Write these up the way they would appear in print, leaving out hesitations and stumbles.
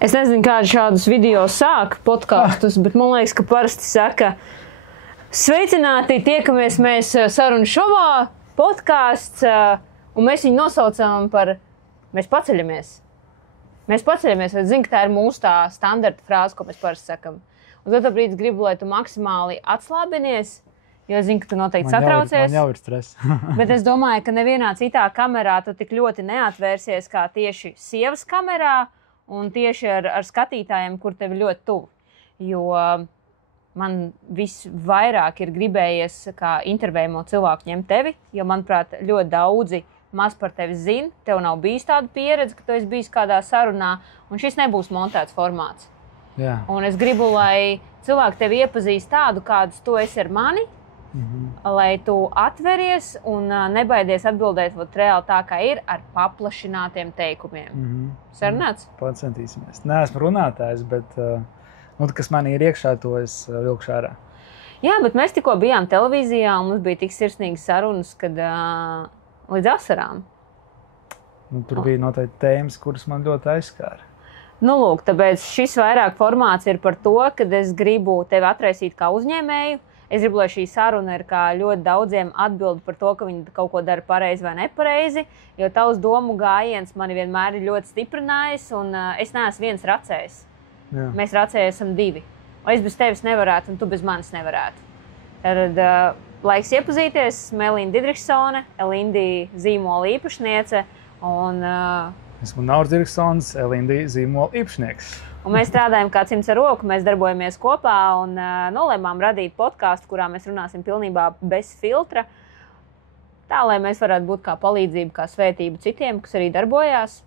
Es nezinu, kādi šādus video sāk podkastus, bet man liekas, ka parasti saka, sveicināti, tiekamies mēs sarunu šovā, podkāsts, un mēs viņu nosaucam par mēs paceļamies. Mēs paceļamies, jo zinu, ka tā ir mūsu tā standarta frāze, ko mēs parasti sakam. Un tad brīdis gribu, lai tu maksimāli atslābinies, jo zinu, ka tu noteikti satraucies. Man jau ir stress. Bet es domāju, ka nevienā citā kamerā tu tik ļoti neatvērsies kā tieši sievas kamerā un tieši ar skatītājiem, kur tevi ļoti tuvu. Jo man visvairāk ir gribējies kā intervējamo cilvēku ņemt tevi, jo, manuprāt, ļoti daudzi maz par tevi zina. Tev nav bijis tāda pieredze, ka tu esi bijis kādā sarunā, un šis nebūs montēts formāts. Jā. Un es gribu, lai cilvēki tevi iepazīst tādu, kādus tu esi ar mani, lai tu atveries un nebaidies atbildēt reāli tā, kā ir, ar paplašinātiem teikumiem. Sarunāts? Pacentīsimies. Neesmu runātājs, bet kas man ir iekšā, to es vilkšu ārā. Jā, bet mēs tikko bijām televīzijā, un mums bija tik sirsnīgas sarunas, kad līdz asarām. Tur bija noteikti tēmas, kuras man ļoti aizskāra. Lūk, tāpēc šis vairāk formāts ir par to, kad es gribu tevi atraisīt kā uzņēmēju. Es gribu, lai šī saruna ir kā ļoti daudziem atbild par to, ka viņi kaut ko dara pareizi vai nepareizi, jo tavs domu gājiens mani vienmēr ir ļoti stiprinājis, un es neesmu viens racējs. Jā. Mēs racēji esam divi. Un es bez tevis nevarētu, un tu bez manis nevarētu. Tad laiks iepazīties. Melīna Didriksone, Elindi zīmola īpašniece, un esmu Nauris Didriksons, Elindi zīmola īpašnieks. Un mēs strādājam kā cimds ar roku, mēs darbojamies kopā un nolēmām radīt podkāstu, kurā mēs runāsim pilnībā bez filtra. Tā, lai mēs varētu būt kā palīdzība, kā svētība citiem, kas arī darbojās.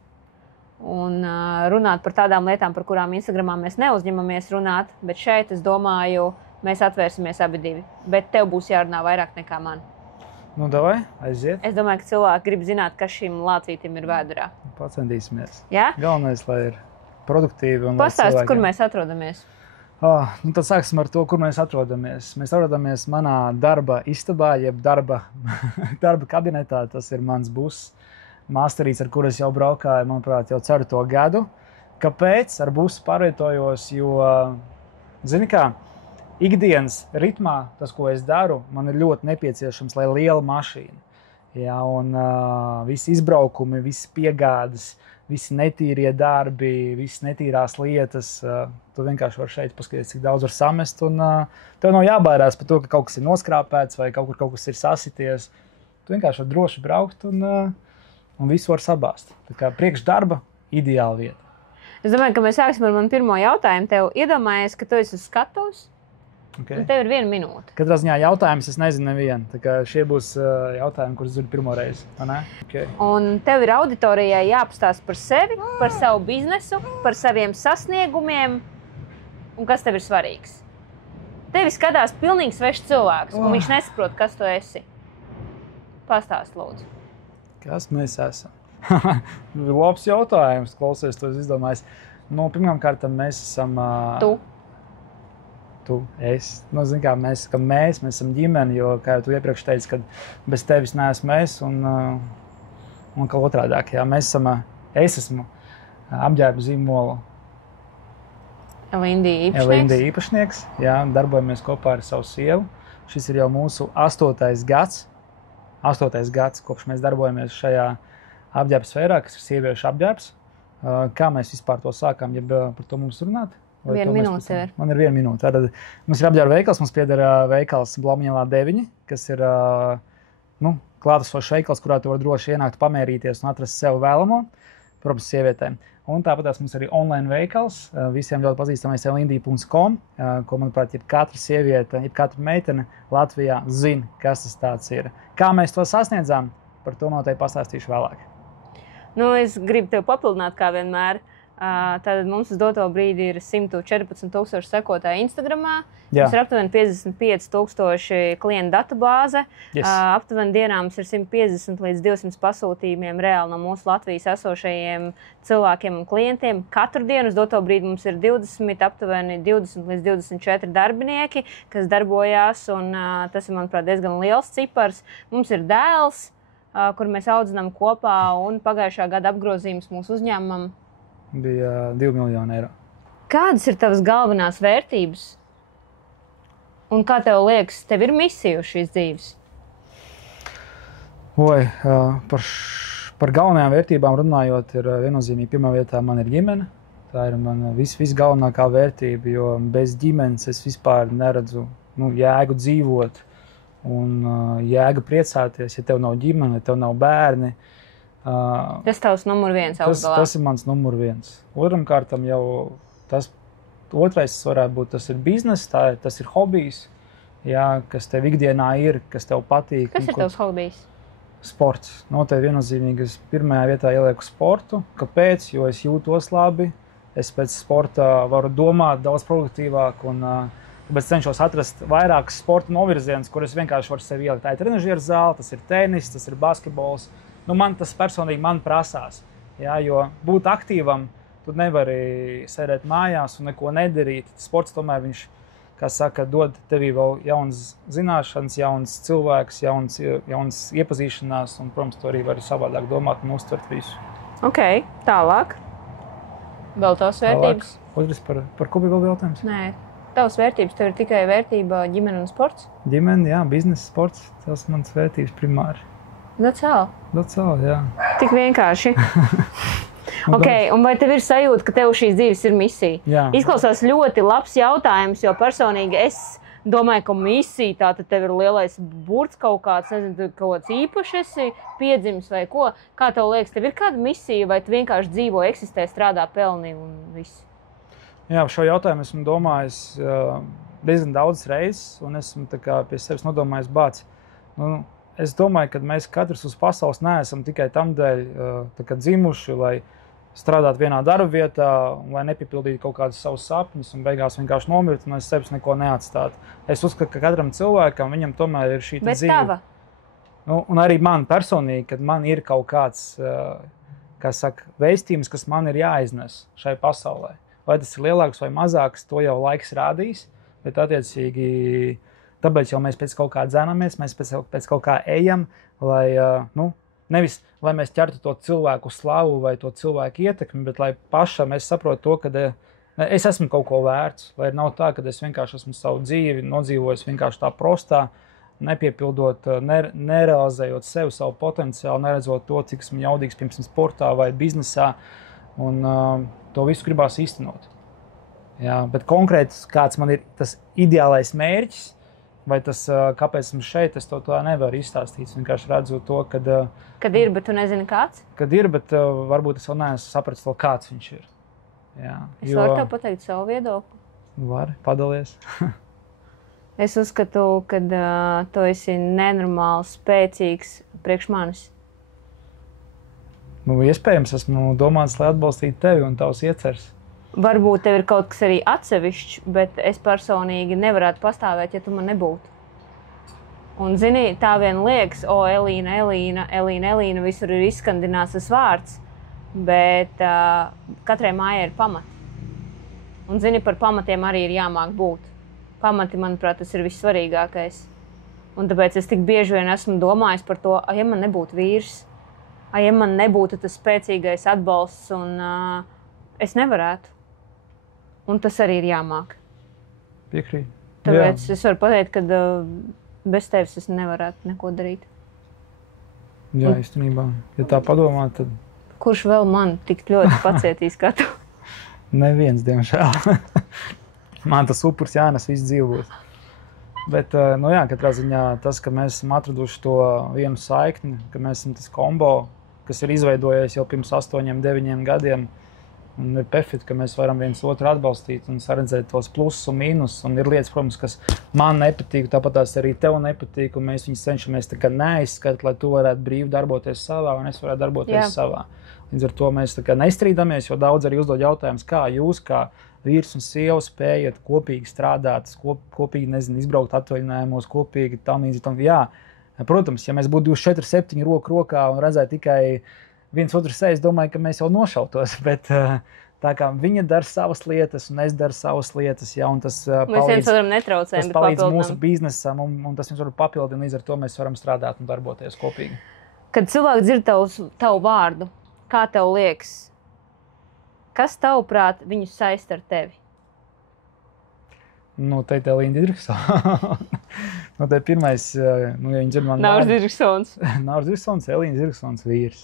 Un runāt par tādām lietām, par kurām Instagramā mēs neuzņemamies runāt. Bet šeit, es domāju, mēs atvērsimies abi divi. Bet tev būs jārunā vairāk nekā man. Davai, aiziet. Es domāju, ka cilvēki grib zināt, kas šim lācītim ir vēdurā. Pacentīsimies. Jā? Galvenais, lai ir produktīvi. Pastāsti, kur mēs atrodamies. Tad sāksim ar to, kur mēs atrodamies. Mēs atrodamies manā darba istabā, jeb darba kabinetā. Tas ir mans buss, masterīts, ar kuru es jau braukāju, manuprāt, jau 4. gadu. Kāpēc? Ar busu pārvietojos, jo, zini kā, ikdienas ritmā tas, ko es daru, man ir ļoti nepieciešams, lai liela mašīna. Jā, un visi izbraukumi, visi piegādes, visi netīrie darbi, visas netīrās lietas. Tu vienkārši vari šeit paskatīties, cik daudz var samest. Un tev nav jābaidās par to, ka kaut kas ir noskrāpēts vai kaut kas ir sasities. Tu vienkārši vari droši braukt un visu var sabāzt. Tā kā priekš darba ideāla vieta. Es domāju, ka mēs sāksim ar manu pirmo jautājumu. Tev iedomājies, ka tu esi uz skatuves? Okay. Un tev ir 1 minūte. Katrā ziņā jautājums es nezinu nevienu. Tā kā šie būs jautājumi, kurus dzirdu pirmo reizi. Okay. Un tev ir auditorijai jāpastāst par sevi, par savu biznesu, par saviem sasniegumiem un kas tev ir svarīgs. Tevi skatās pilnīgi svešs cilvēks, un viņš nesaprot, kas tu esi. Pastāst, lūdzu. Kas mēs esam? Labs jautājums, klausies, to es izdomājis. Pirmkārt, mēs esam... Tu, es. Zini kā, mēs esam ģimeni, jo, kā jau tu iepriekš teici, ka bez tevis neesmu es un kā otrādāk. Jā, es esmu apģērba zīmola Elindi īpašnieks. Jā, darbojamies kopā ar savu sievu. Šis ir jau mūsu 8. gads. 8. gads, kopš mēs darbojamies šajā apģērba sfērā, kas ir sieviešu apģērbs. Kā mēs vispār to sākām, ja par to mums runāt? 1 minūte ir. Man ir 1 minūte. Tad mums ir apģērba veikals, mums pieder veikals Blaumiņielā 9, kas ir klātesošs veikals, kurā tu vari droši ienākt, pamērīties un atrast sev vēlamo, protams, sievietēm. Un tāpat mums ir arī online veikals, visiem ļoti pazīstamais elindi.com, ko, manuprāt, katra sieviete, katra meitene Latvijā zina, kas tas tāds ir. Kā mēs to sasniedzām, par to noteikti pastāstīšu vēlāk. Es gribu tevi papildināt, kā vienmēr. Tātad mums uz doto brīdi ir 114,000 sekotāji Instagramā. Jā. Mums ir aptuveni 55,000 klientu datubāze. Yes. Aptuveni dienā mums ir 150 līdz 200 pasūtījumiem reāli no mūsu Latvijas esošajiem cilvēkiem un klientiem. Katru dienu uz doto brīdi mums ir aptuveni 20 līdz 24 darbinieki, kas darbojās, un tas ir, manuprāt, diezgan liels cipars. Mums ir dēls, kur mēs audzinām kopā, un pagājušā gada apgrozījums mūsu uzņēmumam bija 2 miljoni eiro. Kādas ir tavas galvenās vērtības? Un kā tev liekas, tev ir misija uz šīs dzīves? Par galvenajām vērtībām runājot, ir viennozīmīgi pirmā vietā man ir ģimene. Tā ir mana visgalvenākā vērtība, jo bez ģimenes es vispār neredzu jēgu dzīvot un jēgu priecāties, ja tev nav ģimene, ja tev nav bērni. Tas tavs numur viens augstgalā? Tas ir mans numur viens. Otram kārtam jau otrais varētu būt, tas ir bizness, tas ir hobijs, kas tev ikdienā ir, kas tev patīk. Kas ir tavs hobijs? Sports. Noteikti viennozīmīgi es pirmajā vietā ielieku sportu. Kāpēc? Jo es jūtos labi. Es pēc sporta varu domāt daudz produktīvāk un tāpēc cenšos atrast vairākas sporta novirzienus, kur es vienkārši varu sevi ielikt. Tā ir trenažieru zāle, tas ir tenis, tas ir basketbols. Man tas personīgi prasās, jo būt aktīvam, tu nevari sēdēt mājās un neko nedarīt. Sports tomēr viņš, kā saka, dod tevī vēl jaunas zināšanas, jauns cilvēks, jauns iepazīšanās un, protams, tu arī vari savādāk domāt un uztvert visu. Ok, tālāk. Vēl tavas vērtības? Otrs par ko bija vēl jautājums? Nē, tavas vērtības, tev ir tikai vērtība ģimene un sports? Ģimene, jā, biznesa, sports, tas mans vērtības primāri. That's all, jā. Tik vienkārši. Ok, un vai tev ir sajūta, ka tev šīs dzīves ir misija? Jā. Izklausās ļoti labs jautājums, jo personīgi es domāju, ka misija tā tad tev ir lielais burts kaut kāds, nezinu, kaut kāds īpašs esi piedzimis vai ko. Kā tev liekas, tev ir kāda misija vai tu vienkārši dzīvo, eksistē, strādā, pelni un viss? Jā, šo jautājumu esmu domājis diezgan daudz reizes un esmu pie sevis nodomājis bāc. Es domāju, ka mēs katrs uz pasaules neesam tikai tam dēļ dzimuši, lai strādāt vienā darba vietā, lai nepiepildītu kaut kādus savus sapņus un beigās vienkārši nomirt un aiz sevis neko neatstāt. Es uzskatu, ka katram cilvēkam viņam tomēr ir šī dzīve. Bet tava? Un arī man personīgi, kad man ir kaut kāds, vēstījums, kas man ir jāiznes šai pasaulē. Vai tas ir lielāks vai mazāks, to jau laiks rādīs, bet attiecīgi tāpēc jau mēs pēc kaut kā dzenamies, mēs pēc kaut kā ejam, lai, nevis, lai mēs ķertu to cilvēku slavu vai to cilvēku ietekmi, bet lai pašam es saprotu to, ka es esmu kaut ko vērts, lai nav tā, ka es vienkārši esmu savu dzīvi nodzīvojis vienkārši tā prostā, nepiepildot, nerealizējot sevi, savu potenciālu, neredzot to, cik esmu jaudīgs, piemēram, sportā vai biznesā, un to visu gribās īstenot. Jā, bet konkrēti, kāds man ir tas ideālais mērķis, vai tas, kāpēc esmu šeit, es to nevaru izstāstīt. Es vienkārši redzu to, kad ir, bet tu nezini kāds? Kad ir, bet varbūt es vēl neesmu sapratis, kāds viņš ir. Jā, es varu tev pateikt savu viedokli? Vari, padalies. Es uzskatu, ka tu esi nenormāli spēcīgs priekš manis. Iespējams, esmu domāts, lai atbalstītu tevi un tavs ieceres. Varbūt tev ir kaut kas arī atsevišķs, bet es personīgi nevarētu pastāvēt, ja tu man nebūtu. Un, zini, tā vien liekas, Elīna, visur ir izskandināts tas vārds, bet katrai mājai ir pamati. Un, zini, par pamatiem arī ir jāmāk būt. Pamati, manuprāt, tas ir vissvarīgākais. Un tāpēc es tik bieži vien esmu domājis par to, ja man nebūtu vīrs, ja man nebūtu tas spēcīgais atbalsts, un es nevarētu. Un tas arī ir jāmāk. Piekrīt. Tāpēc es varu pateikt, ka bez tevis es nevarētu neko darīt. Jā, īstenībā. Ja tā padomā, tad... Kurš vēl man tik ļoti pacietīs kā tu? Neviens, diemžēl. Man tas upurs jānes visu dzīvot. Bet, katrā ziņā tas, ka mēs esam atraduši to vienu saikni, ka mēs esam tas kombo, kas ir izveidojies jau pirms 8-9 gadiem, un ir perfekti, ka mēs varam viens otru atbalstīt un saredzēt tos plusus un mīnus. Un ir lietas, protams, kas man nepatīk, tāpat tās arī tev nepatīk, un mēs viņus cenšamies neizskatīt, lai tu varētu brīvi darboties savā, un es varētu darboties savā. Līdz ar to mēs nestrīdamies, jo daudz arī uzdod jautājumus, kā jūs, kā vīrs un sieva spējat kopīgi strādāt, kopīgi, izbraukt atvaļinājumos, kopīgi tam līdzīgi. Jā, protams, ja mēs būtu 24/7 roku rokā un redzētu tikai viens otru sejas, domāju, ka mēs jau nošautos, bet tā kā viņa dara savas lietas un es daru savas lietas, un tas palīdz mūsu biznesam un tas mums var papildināt, līdz ar to mēs varam strādāt un darboties kopīgi. Kad cilvēki dzird tavu vārdu, kā tev liekas, Kas tavuprāt viņus saista ar tevi? Nu, te ir Linda Dirksona. Nu, te pirmais, nu, ja viņi dzird man Nauris Dirksons. Nauris Dirksons, Elīna Dirksons vīrs.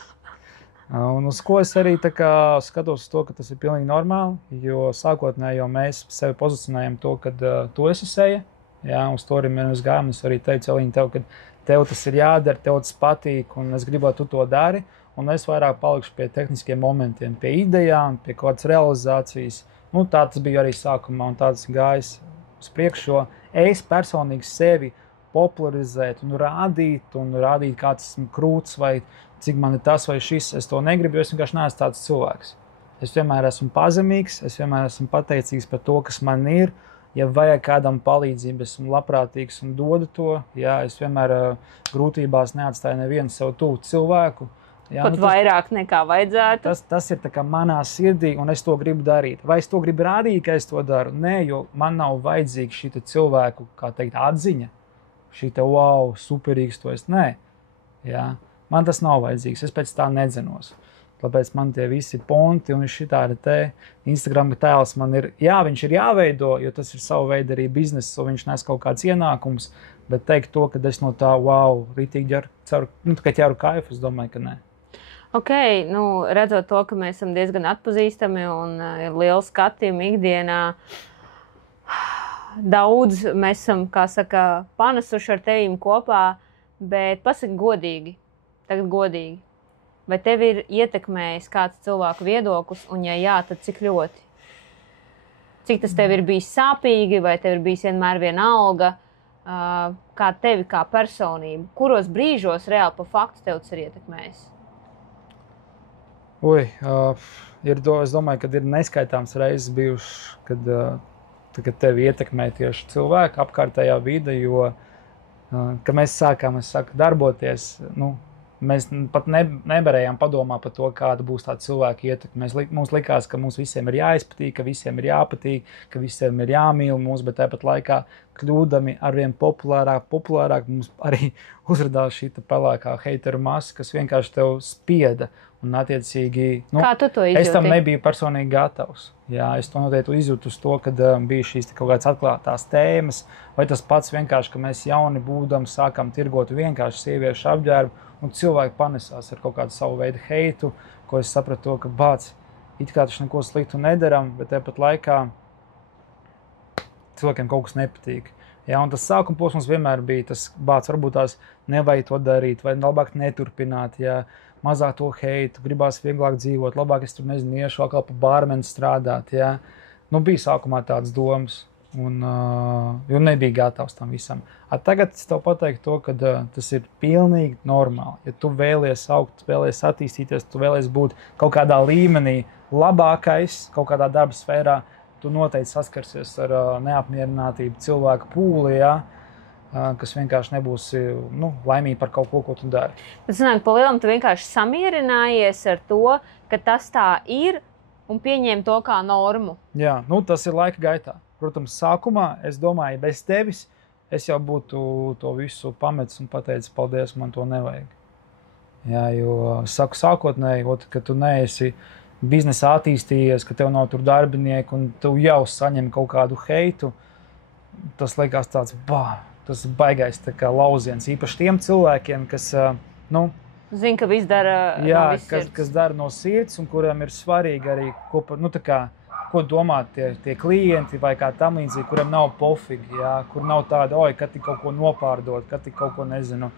Un uz ko es arī tā kā skatos uz to, ka tas ir pilnīgi normāli, jo sākotnēji jau mēs sevi pozicionējam to, kad tu esi seja. Jā, uz to arī mēs gājām. Es arī teicu, Elīna, tev, kad tev tas ir jādara, tev tas patīk, un es gribu, lai tu to dari. Un es vairāk palikšu pie tehniskiem momentiem, pie idejām, pie kaut kādas realizācijas. Nu, tā tas bija arī sākumā, un tāds gājis uz priekšu. Es personīgi sevi popularizēt un rādīt, kā tas esmu krūts, vai cik man ir tas vai šis. Es to negribu, jo es vienkārši neesmu tāds cilvēks. Es vienmēr esmu pazemīgs, es vienmēr esmu pateicīgs par to, kas man ir. Ja vajag kādam palīdzību, esmu labprātīgs un dodu to. Jā, es vienmēr grūtībās neatstāju nevienu sev tuvu cilvēku. Jā, Pat vairāk nekā vajadzētu. Tas ir tā kā manā sirdī, un es to gribu darīt. Vai es to gribu rādīt, ka es to daru? Nē, jo man nav vajadzīga šī cilvēku, kā teikt, atziņa. Šī te, wow, superīgs to es. Nē, jā, man tas nav vajadzīgs. Es pēc tā nedzenos. Tāpēc man tie visi ponti un šitādi te Instagram tēls man ir, jā, viņš ir jāveido, jo tas ir savu veidu arī bizness, un viņš nes kaut kāds ienākums, bet teikt to, ka es no tā, wow, rītīgi tikai ķeru kaifu, es domāju, ka nē. Ok, nu, redzot to, ka mēs esam diezgan atpazīstami un ir liela skatījuma ikdienā, daudz mēs esam, kā saka, panesuši ar tevīm kopā, bet pasaki godīgi, tagad godīgi. Vai tev ir ietekmējis kāds cilvēku viedoklis, un ja jā, tad cik ļoti? Cik tas tev ir bijis sāpīgi, vai tev ir bijis vienmēr vienalga, kā tevi, kā personību? Kuros brīžos reāli pa faktu tev tas ir ietekmējis? Es domāju, ka ir neskaitāms reizes bijušas, kad tevi ietekmē tieši cilvēki, apkārtējā vide, jo, kad mēs sākām darboties, nu, mēs pat nevarējām padomāt par to, kāda būs tā cilvēka ietekme. Mums likās, ka mums visiem ir jāizpatīk, ka visiem ir jāpatīk, ka visiem ir jāmīl mūs, bet tāpat laikā kļūdami arvien populārāk mums arī uzradās šī pelēkā heiteru masa, kas vienkārši tev spieda. Un attiecīgi, nu, kā tu to izjūti? Es tam nebiju personīgi gatavs. Jā, es to noteikti izjūtu uz to, kad bija šīs kaut kādas atklātās tēmas, vai tas pats vienkārši, ka mēs jauni būdam, sākam tirgot vienkārši sieviešu apģērbu, un cilvēki panesās ar kaut kādu savu veidu heitu, ko es sapratu, ka bāc, it kā taču neko sliktu nedaram, bet tāpat laikā cilvēkiem kaut kas nepatīk. Jā, un tas sākuma posms vienmēr bija tas, bāc, varbūt tās nevajag to darīt, vai labāk neturpināt, jā. Mazāk to heitu, gribās vieglāk dzīvot, labāk es tur nezinu, iešu atkal pa bārmeni strādāt, jā. Nu, bija sākumā tādas domas, un jo nebija gatavs tam visam. Tagad es tev pateiktu to, ka tas ir pilnīgi normāli. Ja tu vēlies augt, vēlies attīstīties, tu vēlies būt kaut kādā līmenī labākais, kaut kādā darba sfērā, tu noteikti saskarsies ar neapmierinātību cilvēku pūli, jā. Kas vienkārši nebūs laimīgi par kaut ko, ko tu dari. Tas sanāk, pa lielam tu vienkārši samierinājies ar to, ka tas tā ir un pieņem to kā normu. Jā, nu tas ir laika gaitā. Protams, sākumā es domāju, bez tevis es jau būtu to visu pametis un pateicis, paldies, man to nevajag. Jā, jo saku sākotnēji, ka tu neesi biznesā attīstījies, ka tev nav tur darbinieku un tu jau saņem kaut kādu heitu, tas liekas tāds, tas baigais tā kā lauziens, īpaši tiem cilvēkiem, kas, zin, ka viss dara kas dara no sirds un kuriem ir svarīgi arī, ko domāt tie klienti vai kā tam līdzīgi, kuriem nav pofīgi, jā, kur nav tāda, kad tik kaut ko nopārdot, kad tik kaut ko, nezinu,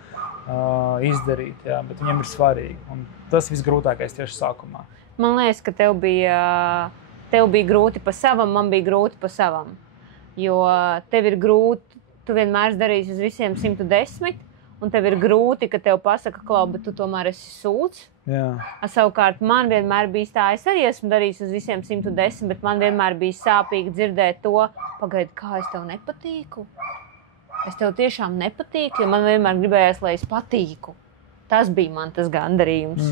izdarīt, jā, bet viņiem ir svarīgi. Un tas visgrūtākais tieši sākumā. Man liekas, ka tev bija grūti pa savam, man bija grūti pa savam. Jo tev ir grūti, tu vienmēr darīsi uz visiem 110, un tev ir grūti, ka tev pasaka, Klau, bet tu tomēr esi sūds. Jā. Savukārt man vienmēr bija tā, es arī esmu darījis uz visiem 110, bet man vienmēr bija sāpīgi dzirdēt to, pagaidi, kā es tev nepatīku. Es tev tiešām nepatīku, jo man vienmēr gribējās, lai es patīku. Tas bija man tas gandarījums.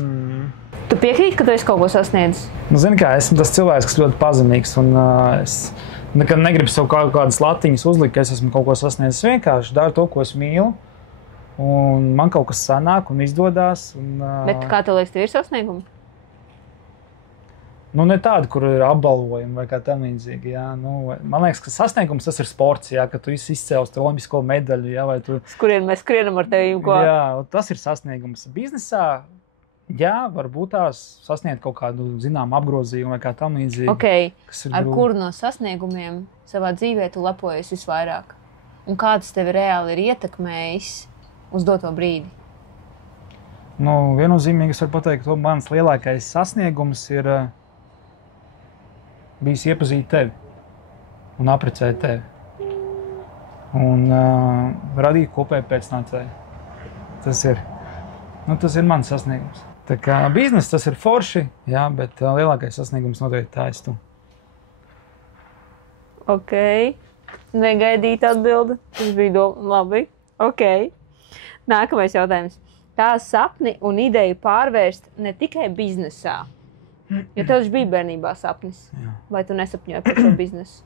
Tu piekrīti, ka tu esi kaut ko sasniedzis? Zini kā, esmu tas cilvēks, kas ļoti pazemīgs, un es nekad negribu sev kaut kādas latiņas uzlikt, ka es esmu kaut ko sasniedzis. Vienkārši daru to, ko es mīlu, un man kaut kas sanāk un izdodās. Bet kā tev liekas, tev ir sasniegumi? Nu, ne tādi, kur ir apbalvojumi vai kā tam līdzīgi. Jā. Nu, man liekas, ka sasniegums tas ir sports, jā, ka tu izcēlies olimpisko medaļu. Jā, vai tu... Kurien mēs skrienam ar tevi? Jā, tas ir sasniegums. Biznesā, jā, varbūt tās sasniegt kaut kādu zināmu apgrozījumu vai kā tam līdzīgi. Okay. Ar kuru no sasniegumiem savā dzīvē tu lepojies visvairāk? Un kāds tevi reāli ir ietekmējis uz doto brīdi? Nu, viennozīmīgi es varu pateikt, ka mans lielākais sasniegums ir bijis iepazīt tevi un apprecēt tevi. Un radīt kopēju pēcnācēju. Tas ir mans sasniegums. Tā kā biznes tas ir forši, jā, bet lielākais sasniegums noteikti tā esi tu. Ok. Negaidīt atbildi. Tas bija labi. Ok. Nākamais jautājums. Kā sapni un ideju pārvērst ne tikai biznesā? Jo tev bija bērnībā sapnis. Jā. Vai tu nesapņoji par šo biznesu?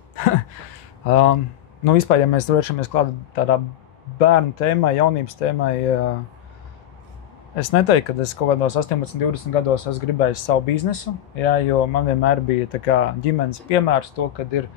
Vispār, ja mēs vēršamies klāt tādā bērnu tēmai, jaunības tēmai, es neteiktu, ka es kaut kādos 18, 20 gados esmu gribējis savu biznesu, jā, jo man vienmēr bija tā kā ģimenes piemērs to, kad ir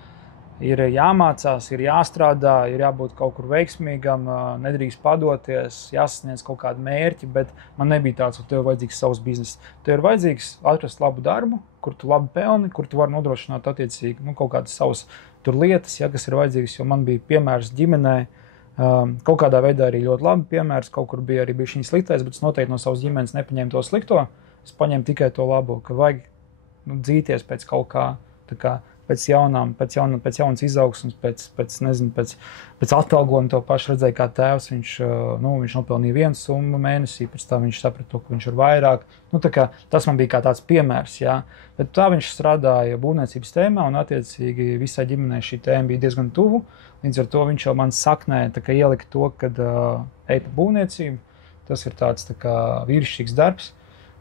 jāmācās, ir jāstrādā, ir jābūt kaut kur veiksmīgam, nedrīkst padoties, jāsasniedz kaut kādu mērķi, bet man nebija tāds, ka tev ir vajadzīgs savs biznes. Tev ir vajadzīgs atrast labu darbu, kur tu labi pelni, kur tu vari nodrošināt attiecīgi kaut kādas savas lietas, ja, kas ir vajadzīgas, jo man bija piemērs ģimenē, kaut kādā veidā arī ļoti labi piemērs, kaut kur bija arī bišķiņ sliktais, bet es noteikti no savas ģimenes nepaņēmu to slikto, es paņēmu tikai to labo, ka vajag dzīties pēc kaut kā, tā kā pēc jaunas izaugsmes, pēc atalgojuma to pašu redzēja kā tēvs. Viņš nopelnīja 1 summu mēnesī, pēc tam viņš saprata to, ka viņš ir vairāk. Tas man bija kā tāds piemērs, jā. Bet tā viņš strādāja būvniecības tēmā un attiecīgi visai ģimenei šī tēma bija diezgan tuvu. Līdz ar to viņš jau man saknē ielika to, kad ej pa būvniecību. Tas ir tāds vīrišķīgs darbs.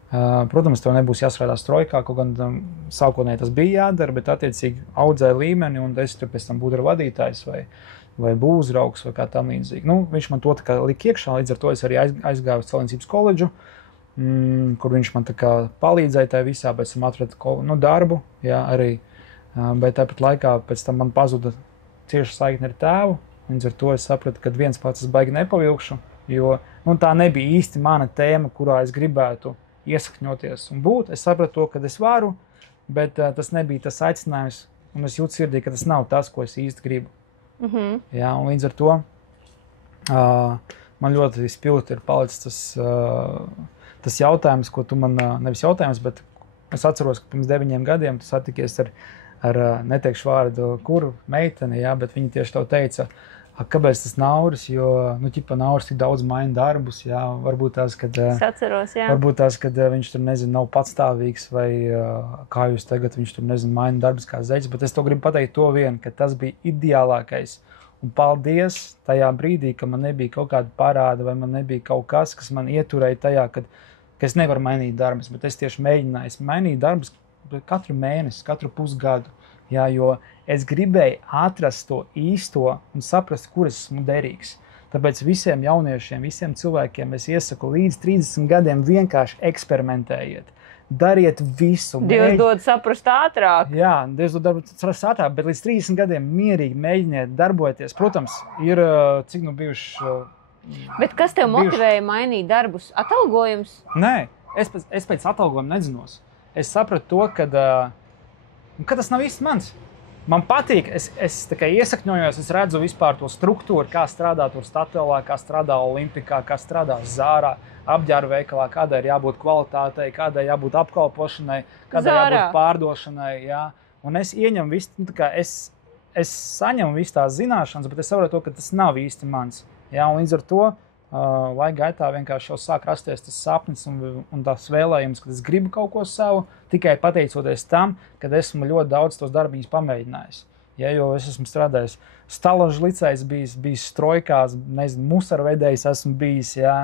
Protams, tev nebūs jāstrādā strojkā, kaut gan sākotnēji tas bija jādara, bet attiecīgi audzēja līmeni un es tur pēc tam būtu vadītājs vai būvuzraugs vai kā tam līdzīgi. Viņš man to lika iekšā, līdz ar to es arī aizgāju uz celtniecības koledžu, kur viņš man palīdzēja tajā visā, pēc tam atrada darbu, jā, arī, bet tāpat laikā pēc tam man pazuda cieša saikne ar tēvu, līdz ar to es sapratu, ka viens pats es baigi nepavilkšu, jo tā nebija īsti mana tēma, kurā es gribētu iesakņoties un būt. Es sapratu to, ka es varu, bet tas nebija tas aicinājums, un es jūtu sirdī, ka tas nav tas, ko es īsti gribu. Jā, un līdz ar to man ļoti spilgti ir palicis tas jautājums, ko tu man, nevis jautājums, bet es atceros, ka pirms 9 gadiem tu satikies ar neteikšu vārdu, kuru meiteni, jā, bet viņi tieši tev teica, kāpēc tas Nauris, jo, Nauris tik daudz maina darbus, jā, varbūt tās, kad viņš tur, nav patstāvīgs, vai kā jūs tagad, viņš tur, maina darbus kā zeķis, bet es to gribu pateikt to vienu, ka tas bija ideālākais, un paldies tajā brīdī, ka man nebija kaut kāda parāda, vai man nebija kaut kas, kas man ieturēja tajā, ka es nevaru mainīt darbus, bet es tieši mēģināju, es mainīju darbus katru mēnesi, katru pusgadu. Jā, jo es gribēju atrast to īsto un saprast, kur es esmu derīgs. Tāpēc visiem jauniešiem, visiem cilvēkiem es iesaku līdz 30 gadiem vienkārši eksperimentējiet. Dariet visu. Dievs dod saprast ātrāk. Jā, Dievs dod saprast ātrāk, bet līdz 30 gadiem mierīgi mēģiniet darboties. Protams, ir cik bijuši... Bet kas tev motivēja mainīt darbus? Atalgojums? Nē, es pēc atalgojuma nedzinos. Es sapratu to, ka tas nav īsti mans. Man patīk, es iesakņojos, es redzu vispār to struktūru, kā strādā tur Statelā, kā strādā Olimpikā, kā strādā Zārā, apģērba veikalā, kādai ir jābūt kvalitātei, kādai jābūt apkalpošanai, kādai jābūt pārdošanai. Jā. Un es ieņemu visu, es saņemu visu tās zināšanas, bet es saprotu to, ka tas nav īsti mans. Jā, un līdz ar to laika gaitā vienkārši jau sāk rasties tas sapnis un tās vēlējums, kad es gribu kaut ko savu, tikai pateicoties tam, kad esmu ļoti daudz tos darbiņus pamēģinājis. Ja, jo es esmu strādājis stalažu licējs, bijis strojkās, musarvedējs esmu bijis, jā,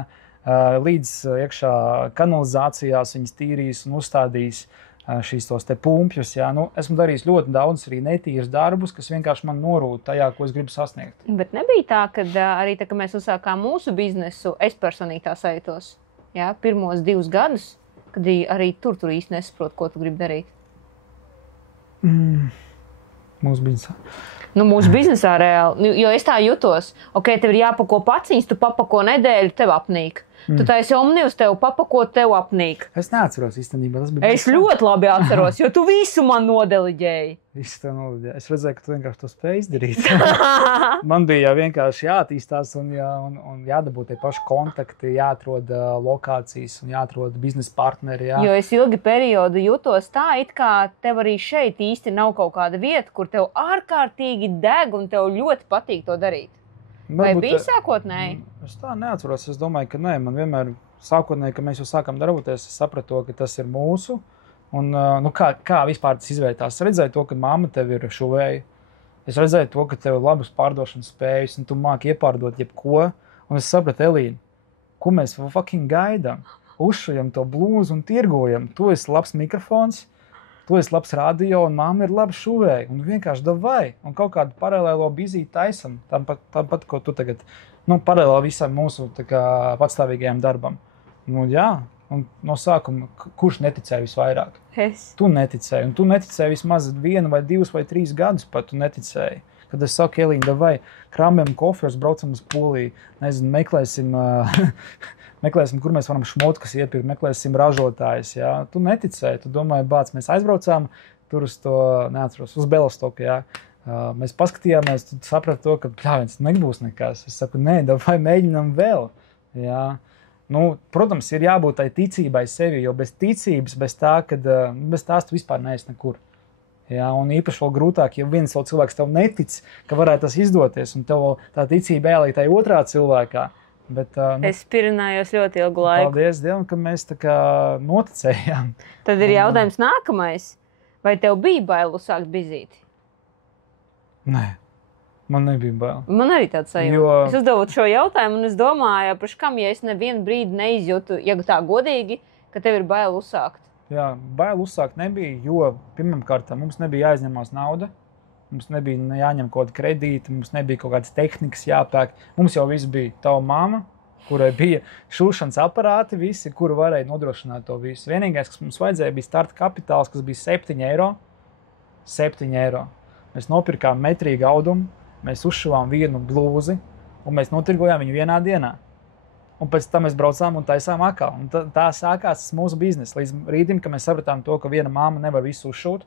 līdz iekšā kanalizācijās viņas tīrījis un uzstādījis šīs tos te pumpjus. Jā. Esmu darījis ļoti daudz arī netīras darbus, kas vienkārši man norūda tajā, ko es gribu sasniegt. Bet nebija tā, ka arī tā, ka mēs uzsākām mūsu biznesu, es personīgi tā sajūtos, jā, pirmos 2 gadus, kad arī tur īsti nesaprotu, ko tu gribi darīt. Mūsu biznesā. Nu, mūsu biznesā reāli, jo es tā jutos, tev ir jāpako paciņas, tu papako nedēļu, tev apnīk. Tu taisi omnivus, tev papakot, tev apnīk. Es neatceros īstenībā, tas bija. Es ļoti labi atceros, jo tu visu man nodeliģēji. Visu tev nodeliģēji. Es redzēju, ka tu vienkārši to spēj izdarīt. Man bija vienkārši jāattīstās un jādabū tie paši kontakti, jāatrod lokācijas un jāatrod biznesa partneri. Jā. Jo es ilgi periodu jutos tā, it kā tev arī šeit īsti nav kaut kāda vieta, kur tev ārkārtīgi deg un tev ļoti patīk to darīt. Vai bija sākotnēji? Es tā neatceros. Es domāju, ka nē. Man vienmēr sākotnēji, kad mēs jau sākām darboties, es sapratu, ka tas ir mūsu. Un kā vispār tas izvērtās? Es redzēju to, ka mamma tev ir šuvēja. Es redzēju to, ka tev ir labas pārdošanas spējas un tu māki iepārdot jebko. Un es sapratu, Elīna, ko mēs fucking gaidām? Uzšujam to blūzu un tirgojam. Tu esi labs mikrofons. Tu esi labs radio un mamma ir laba šuvēja. Un vienkārši davai. Un kaut kādu paralēlo bizīti taisam. Tāpat, ko tu tagad, paralēli visam mūsu patstāvīgajam darbam. Jā, un no sākuma, kurš neticēja visvairāk? Es. Tu neticēji. Un tu neticēji vismaz 1 vai 2 vai 3 gadus pat tu neticēji. Kad es saku, Elīna, davai, krāmējam kofrus, braucam uz Poliju, nezinu, meklēsim, kur mēs varam šmotkas iepirkt, meklēsim ražotājus, jā. Tu neticēji, tu domāji, bāc, mēs aizbraucām tur uz to, neatceros, uz Belostoku, jā. Mēs paskatījāmies, tu saprati to, ka, pļāviens, nebūs nekas. Es saku, nē, davai, mēģinam vēl, jā. Protams, ir jābūt tai ticībai sevi, jo bez ticības, bez tās tu vispār neesi nekur. Jā, un īpaši vēl grūtāk, ja viens vēl cilvēks tev netic, ka varētu tas izdoties, un tev tā ticība ieliek tai otrā cilvēkā. Bet, es pirinājos ļoti ilgu laiku. Paldies Dievam, ka mēs tā kā noticējām. Tad ir jautājums nākamais. Vai tev bija bail uzsākt bizīti? Nē, man nebija bail. Man arī tāds sajūta. Es uzdevu šo jautājumu, un es domāju, kam, ja es nevienu brīdi neizjūtu, ja tā godīgi, ka tev ir bail uzsākt. Jā, bail uzsākt nebija, jo pirmkārt mums nebija jāizņemās nauda, mums nebija jāņem kaut kāda kredīta, mums nebija kaut kādas tehnikas jāpērk. Mums jau viss bija tava mamma, kurai bija šūšanas aparāti, visi, kuru varēja nodrošināt to visu. Vienīgais, kas mums vajadzēja, bija starta kapitāls, kas bija 7 eiro. 7 eiro. Mēs nopirkām metrīgu audumu, mēs uzšuvām vienu blūzi un mēs notirgojām viņu vienā dienā. Un pēc tam mēs braucām un taisām atkal. Un tā sākās mūsu biznesa. Līdz rītim, kad mēs sapratām to, ka viena mamma nevar visu uzšūt,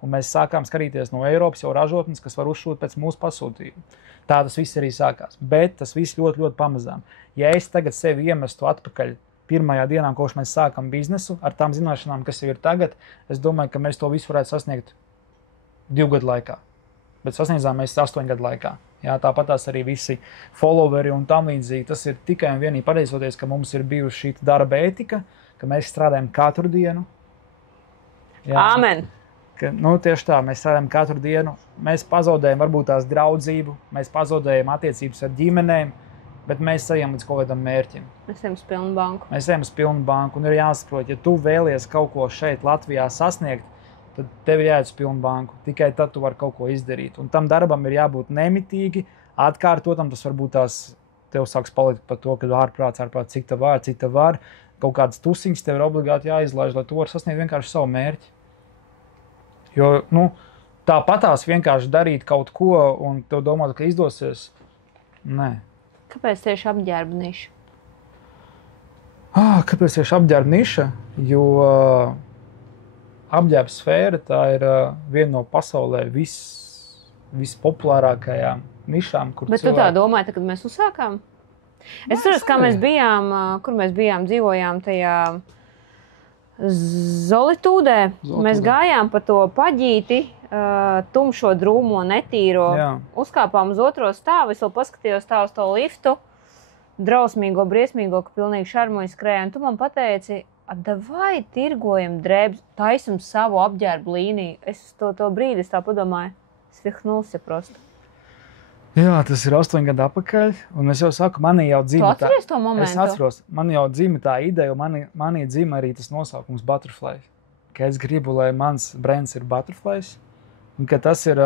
un mēs sākām skatīties no Eiropas jau ražotnes, kas var uzšūt pēc mūsu pasūtījuma. Tā tas viss arī sākās. Bet tas viss ļoti, ļoti pamazām. Ja es tagad sevi iemestu atpakaļ pirmajā dienā, kopš mēs sākam biznesu, ar tām zināšanām, kas jau ir tagad, es domāju, ka mēs to visu varētu sasniegt 2 gadu laikā. Bet sasniedzām mēs 8 gadu laikā. Jā, tāpat tās arī visi followeri un tam līdzīgi. Tas ir tikai un vienīgi pateicoties, ka mums ir bijusi šī darba ētika, ka mēs strādājam katru dienu. Jā, Āmen! Tieši tā, mēs strādājam katru dienu. Mēs pazaudējam varbūt tās draudzību, mēs pazaudējam attiecības ar ģimenēm, bet mēs ejam līdz kaut kādam mērķim. Mēs ejam uz pilnu banku. Mēs ejam uz pilnu banku un ir jāsaprot, ja tu vēlies kaut ko šeit Latvijā sasniegt, tad tev ir jāiet uz pilnu banku. Tikai tad tu vari kaut ko izdarīt. Un tam darbam ir jābūt nemitīgi, atkārtotam. Tas varbūt tās tev sāks palikt par to, ka ārprāts, cik tev var. Kaut kādas tusiņas tev ir obligāti jāizlaiž, lai tu vari sasniegt vienkārši savu mērķi. Jo, tāpatās vienkārši darīt kaut ko un tev domāt, ka izdosies. Nē. Kāpēc tieši apģērba niša? Kāpēc tieši apģērba niša? Jo apģērba sfēra, tā ir viena no pasaulē vispopulārākajām nišām, kur Bet cilvēki... tu tā domāji, kad mēs uzsākām? Es saprotu, kā mēs bijām, kur mēs bijām, dzīvojām tajā Zolitūdē. Mēs gājām pa to paģīti, tumšo, drūmo, netīro. Jā. Uzkāpām uz otro stāvu, es vēl paskatījos tā uz to liftu, drausmīgo, briesmīgo, ka pilnīgi šarmuļi skrēja. Un tu man pateici, vai tirgojam drēbes, taisam savu apģērbu līniju. Es to brīdi tā padomāju, svihnuls, ja prosti. Jā, tas ir 8 gadu atpakaļ, un es jau saku, manī jau dzima tā... Tu atceries to momentu? Es atceros, man jau dzima tā ideja, un manī dzima arī tas nosaukums Butterfly. Ka es gribu, lai mans brands ir Butterflies, un ka tas ir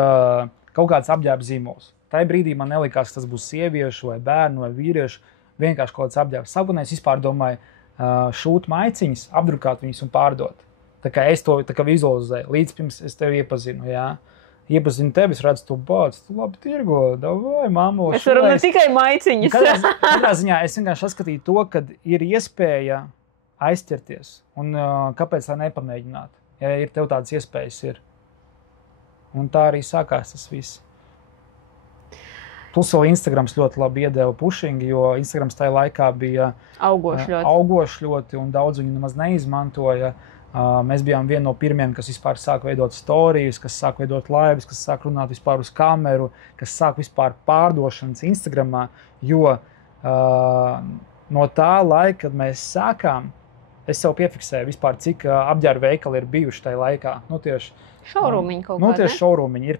kaut kāds apģērba zīmols. Tā brīdī man nelikās, ka tas būs sieviešu vai bērnu vai vīriešu, vienkārši kaut kāds apģērbs. Sākotnēji es vispār domāju, šūt maiciņas, apdrukāt viņas un pārdot. Tā kā es to vizualizēju, līdz pirms es tevi iepazinu, jā. Iepazinu tevi, es redzu, tu bāc, tu labi tirgo, davai, mammo. Es varu ne tikai maiciņas. Katrā ziņā es vienkārši saskatīju to, ka ir iespēja aizķerties, un kāpēc tā nepamēģināt, ja ir tev tādas iespējas ir. Un tā arī sākās tas viss. Plus vēl Instagrams ļoti labi iedeva pušingu, jo Instagrams tajā laikā bija augošs ļoti, un daudz viņu nemaz neizmantoja. Mēs bijām vieni no pirmiem, kas vispār sāk veidot storijas, kas sāk veidot laivas, kas sāk runāt vispār uz kameru, kas sāk vispār pārdošanas Instagramā, jo no tā laika, kad mēs sākām, es sev piefiksēju vispār, cik apģērba veikali ir bijuši tajā laikā. Tieši šourūmiņi kaut kādi, ne? Tieši šourūmiņi. Ir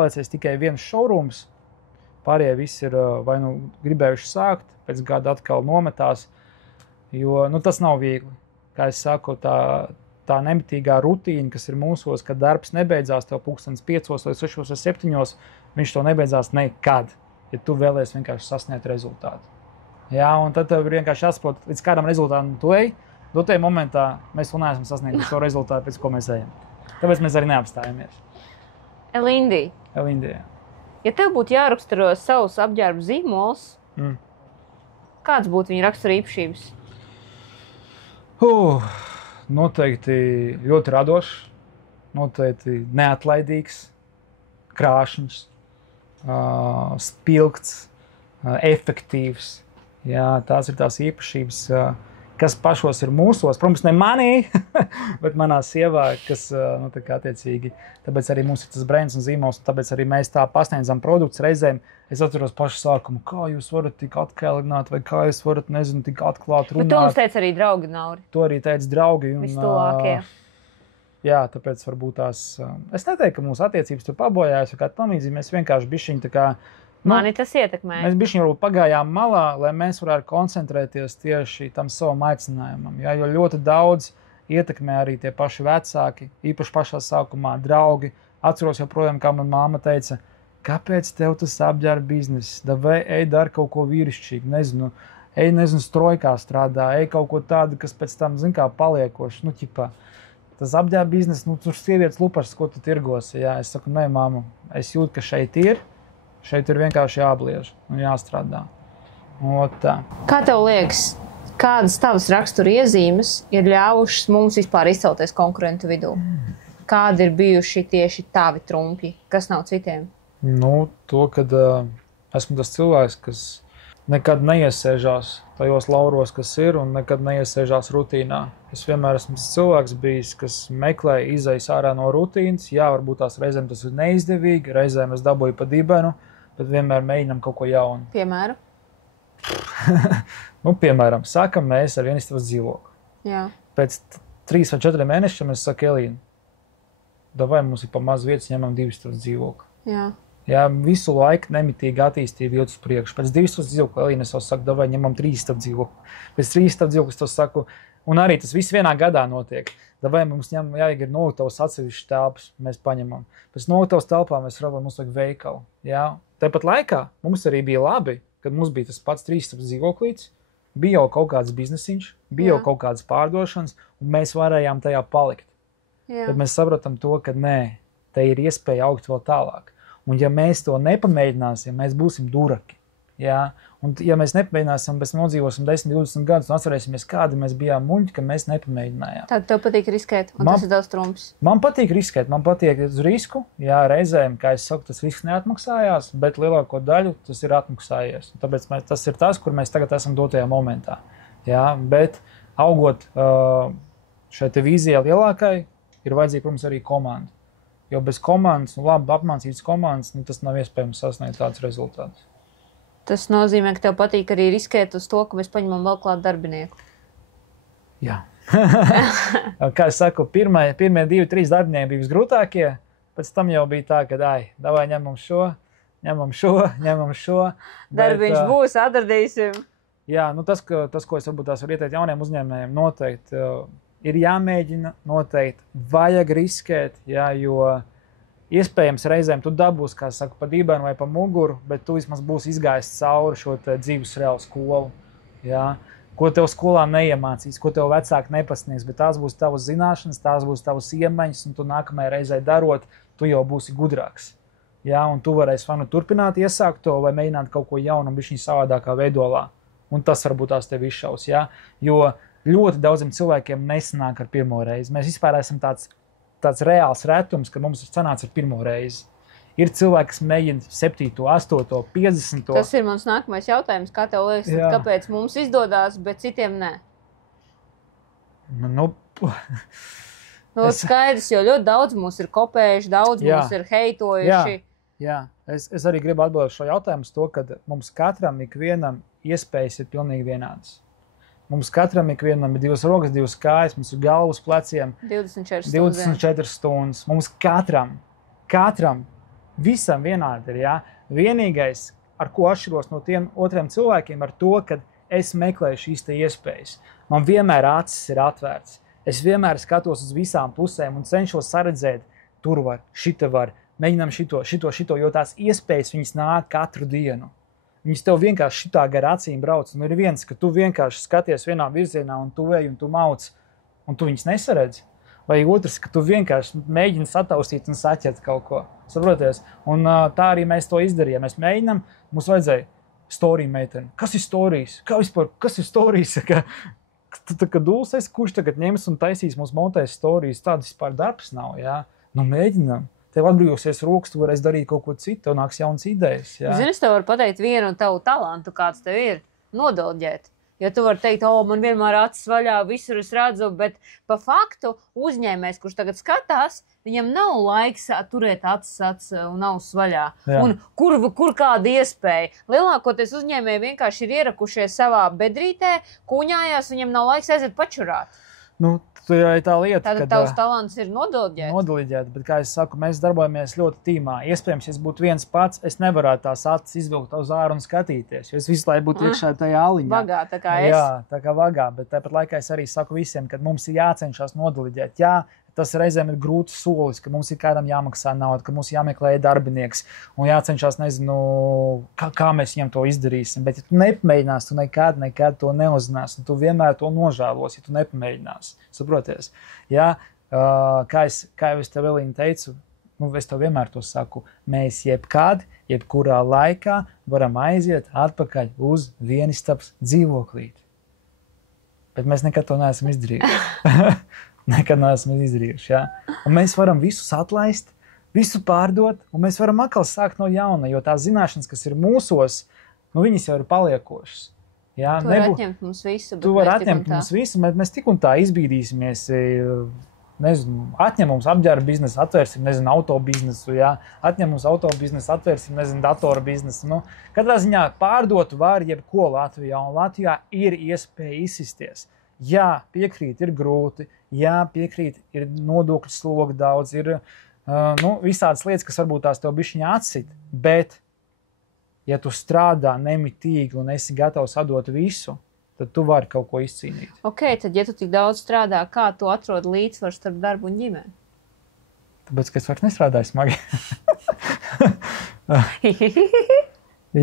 palicies tikai viens šourūms, pārējie visi ir vai nu gribējuši sākt, pēc gada atkal nometās, jo tas nav viegli. Kā es saku, tā nemitīgā rutīna, kas ir mūsos, kad darbs nebeidzās tev 5 vai 6 vai 7, viņš to nebeidzās nekad, ja tu vēlies vienkārši sasniegt rezultātu. Jā, un tad tev ir vienkārši jāsaprot, līdz kādam rezultātam tu ej, tajā momentā mēs vēl neesam sasnieguši to rezultātu, pēc ko mēs ejam. Tāpēc mēs arī neapstājamies. Elindi, jā. Ja tev būtu jāraksturo savus apģērba zīmols, kāds būtu viņa rakstura īpašības? Noteikti ļoti radošs, noteikti neatlaidīgs, krāšņs, spilgts, efektīvs. Jā, tās ir tās īpašības, kas pašos ir mūsos. Protams, ne manī, bet manā sievā, kas attiecīgi. Tāpēc arī mums ir tas brands un zīmols, tāpēc arī mēs tā pasniedzam produktus reizēm. Es atceros pašu sākumu, kā jūs varat tik atkalināt, vai kā jūs varat, tik atklāt runāt. Bet to mums teica arī draugi, Nauri. To arī teica draugi. Vistuvākie. Jā, tāpēc varbūt tās... Es neteiktu, ka mūsu attiecības tur pabojājās, vai kā tamīdzī, mēs vienkārši bišķiņ tā kā... Mani tas ietekmē. Mēs bišķiņ varbūt pagājām malā, lai mēs varētu koncentrēties tieši tam savam aicinājumam. Jā, jo ļoti daudz ietekmē arī tie paši vecāki, īpaši pašā sākumā draugi. Atceros joprojām, kā man māma teica, kāpēc tev tas apģērba bizness? Vai ej dar kaut ko vīrišķīgu, nezinu, strojkā strādā, ej kaut ko tādu, kas pēc tam, paliekoši. Tas apģērba bizness, tur sievietes lupašas, ko tu tirgosi. Jā, es saku, nē, māmu, es jūtu, ka šeit ir vienkārši jābliež un jāstrādā. Kā tev liekas, kādas tavas rakstura iezīmes ir ļāvušas mums vispār izcelties konkurentu vidū? Kādi ir bijuši tieši tavi trumpi, kas nav citiem? To, kad esmu tas cilvēks, kas nekad neiesēžās tajos lauros, kas ir, un nekad neiesēžās rutīnā. Es vienmēr esmu tas cilvēks bijis, kas meklē izejas ārā no rutīnas. Jā, varbūt tās reizēm tas ir neizdevīgi, reizēm es dabūju pa dibenu, bet vienmēr mēģinam kaut ko jaunu. Piemēram? Piemēram, sākam mēs ar vienu istabas dzīvokli. Jā. Pēc 3 vai 4 mēnešiem es saku, Elīna, davai mums ir pa maz vietas, ņemam 2 istabas dzīvokli. Jā. Jā, visu laiku nemitīgi attīstība iet uz priekšu. Pēc 2 istabas dzīvokli, Elīna, es jau saku, davai ņemam 3 istabas dzīvokli. Pēc 3 istabas dzīvokli es to saku, un arī tas viss vienā gadā notiek. Davai mums jāiegir noliktavas atsevišķas telpas, mēs paņemam. Pēc noliktavas telpām mēs rabam, mums vajag veikalu. Jā. Tāpat laikā mums arī bija labi, kad mums bija tas pats 3 istabas dzīvoklīts, bija jau kaut kāds biznesiņš, bija jau kaut kādas pārdošanas, un mēs varējām tajā palikt. Jā. Tad mēs sapratam to, ka nē, te ir iespēja augt vēl tālāk. Un ja mēs to nepamēģināsim, mēs būsim duraki. Jā? Un ja mēs nepamēģināsim, mēs nodzīvosim 10, 20 gadus un atcerēsimies, kādi mēs bijām muļķi, ka mēs nepamēģinājām. Tad tev patīk riskēt, un tas ir daudz trumps. Man patīk riskēt, man patīk uz risku. Jā, reizēm, kā es saku, tas risks neatmaksājās, bet lielāko daļu tas ir atmaksājies. Un tāpēc tas ir tas, kur mēs tagad esam dotajā momentā. Jā, bet augot šai te vīzijai lielākai, ir vajadzīga, protams, arī komanda. Jo bez komandas, labi apmācītas komandas, tas nav iespējams sasniegt tādus rezultātus. Tas nozīmē, ka tev patīk arī riskēt uz to, ka mēs paņemam vēl klāt darbinieku. Jā. Kā es saku, pirmie 2, 3 darbinieki bija visgrūtākie, pēc tam jau bija tā, ka davai ņemam šo. Darbiņš būs, atradīsim. Jā, tas, ko es varbūt tās varu ieteikt jauniem uzņēmējiem, noteikti ir jāmēģina, noteikti vajag riskēt, jā, jo iespējams reizēm tu dabūsi, kā saka, pa dibenu vai pa muguru, bet tu vismaz būsi izgājis cauri šo dzīves reālu skolu, jā, ko tev skolā neiemācīs, ko tev vecāki nepasniegs, bet tās būs tavas zināšanas, tās būs tavas iemaņas, un tu nākamajai reizei darot, tu jau būsi gudrāks. Ja? Un tu varēsi vai nu turpināt iesākt to, vai mēģināt kaut ko jaunu, bišķiņ savādākā veidolā. Un tas varbūt tās tev izšaus, ja? Jo ļoti daudziem cilvēkiem nesanāk ar pirmo reizi. Mēs vispār esam tāds reāls retums, ka mums sanāca ar pirmo reizi. Ir cilvēki, kas mēģina 7., 8., 50. Tas ir mans nākamais jautājums. Kā tev liekas, tad, kāpēc mums izdodās, bet citiem nē? Nu, Skaidrs, jo ļoti daudz mūs ir kopējuši, daudz mūs ir heitojuši. Jā. Es arī gribu atbildēt šo jautājumu uz to, ka mums katram ikvienam iespējas ir pilnīgi vienādas. Mums katram ikvienam ir 2 rokas, 2 kājas, mums ir galva uz pleciem. 24 stundas. Mums katram, visam vienādi ir, jā. Vienīgais, ar ko atšķiros no tiem otriem cilvēkiem, ar to, ka es meklēju šīs te iespējas. Man vienmēr acis ir atvērts. Es vienmēr skatos uz visām pusēm un cenšos saredzēt, tur var, šita var, mēģinām šito, jo tās iespējas viņas nāk katru dienu. Viņas tev vienkārši šitā gar acīm brauc, un ir viens, ka tu vienkārši skaties vienā virzienā, un tu ej, un tu mauc, un tu viņas nesaredzi. Vai otrs, ka tu vienkārši mēģini sataustīt un saķert kaut ko. Saproties? Un tā arī mēs to izdarījām. Mēs mēģinām, mums vajadzēja story meiteni. Kas ir stories? Kas ir stories? Kad dulsais, kurš tagad ņems un taisīs mums montēs stories, tādas vispār darbs nav, jā? Nu mēģinām. Tev atbrīvosies rokas, tu varēsi darīt kaut ko citu, tev nāks jaunas idejas. Jā. Zini, es tev varu pateikt vienu tavu talantu, kāds tev ir, nodilģēt. Jo tu vari teikt, man vienmēr acis vaļā, visur es redzu, bet pa faktu uzņēmējs, kurš tagad skatās, viņam nav laiks turēt acis un ausis vaļā. Jā. Un kur kāda iespēja? Lielākoties uzņēmēji vienkārši ir ierakušies savā bedrītē, kuņājās, viņam nav laiks aiziet pačurāt. Nu, tā lieta, tātad tavs talants ir nodiliģēt, bet, kā es saku, mēs darbojamies ļoti tīmā. Iespējams, ja es būtu viens pats, es nevarētu tās acis izvilkt uz āru un skatīties, jo es visu laiku būtu iekšā tajā aliņā. Vagā, tā kā es. Jā, tā kā vagā, bet tāpat laikā es arī saku visiem, ka mums ir jācenšas nodiliģēt. Jā, tas reizēm ir grūts solis, ka mums ir kādam jāmaksā nauda, ka mums jāmeklē darbinieks un jācenšas, nezinu, kā mēs viņam to izdarīsim. Bet, ja tu nepamēģinās, tu nekad to neuzzināsi, tu vienmēr to nožēlos, ja tu nepamēģināsi. Saproties? Jā, kā jau es tev, Elīna, teicu, es tev vienmēr to saku, mēs jebkurā laikā varam aiziet atpakaļ uz vienistabas dzīvoklīti. Bet mēs nekad to neesam izdarījuši. Nekad neesam izdarījuši, jā. Un mēs varam visus atlaist, visu pārdot, un mēs varam atkal sākt no jauna, jo tās zināšanas, kas ir mūsos, viņas jau ir paliekošas. Jā, tu vari atņemt mums visu. Tu vari atņemt mums visu, bet mēs tik un tā izbīdīsimies, nezinu, atņem mums apģērba biznesu, atvērsim, nezinu, auto biznesu, jā. Atņem mums auto biznesu, atvērsim, nezinu, datora biznesu. Nu, katrā ziņā pārdot var jebko Latvijā, un Latvijā ir iespēja izsisties. Jā, piekrīt, ir grūti. Jā, piekrīt, ir nodokļu sloga daudz, ir visādas lietas, kas varbūt tās tev bišķiņā atsit, bet, ja tu strādā nemitīgi un esi gatavs atdot visu, tad tu vari kaut ko izcīnīt. Ok, tad, ja tu tik daudz strādā, kā tu atrod līdzsvaru starp darbu un ģimeni? Tāpēc, ka es vairs nestrādāju smagi.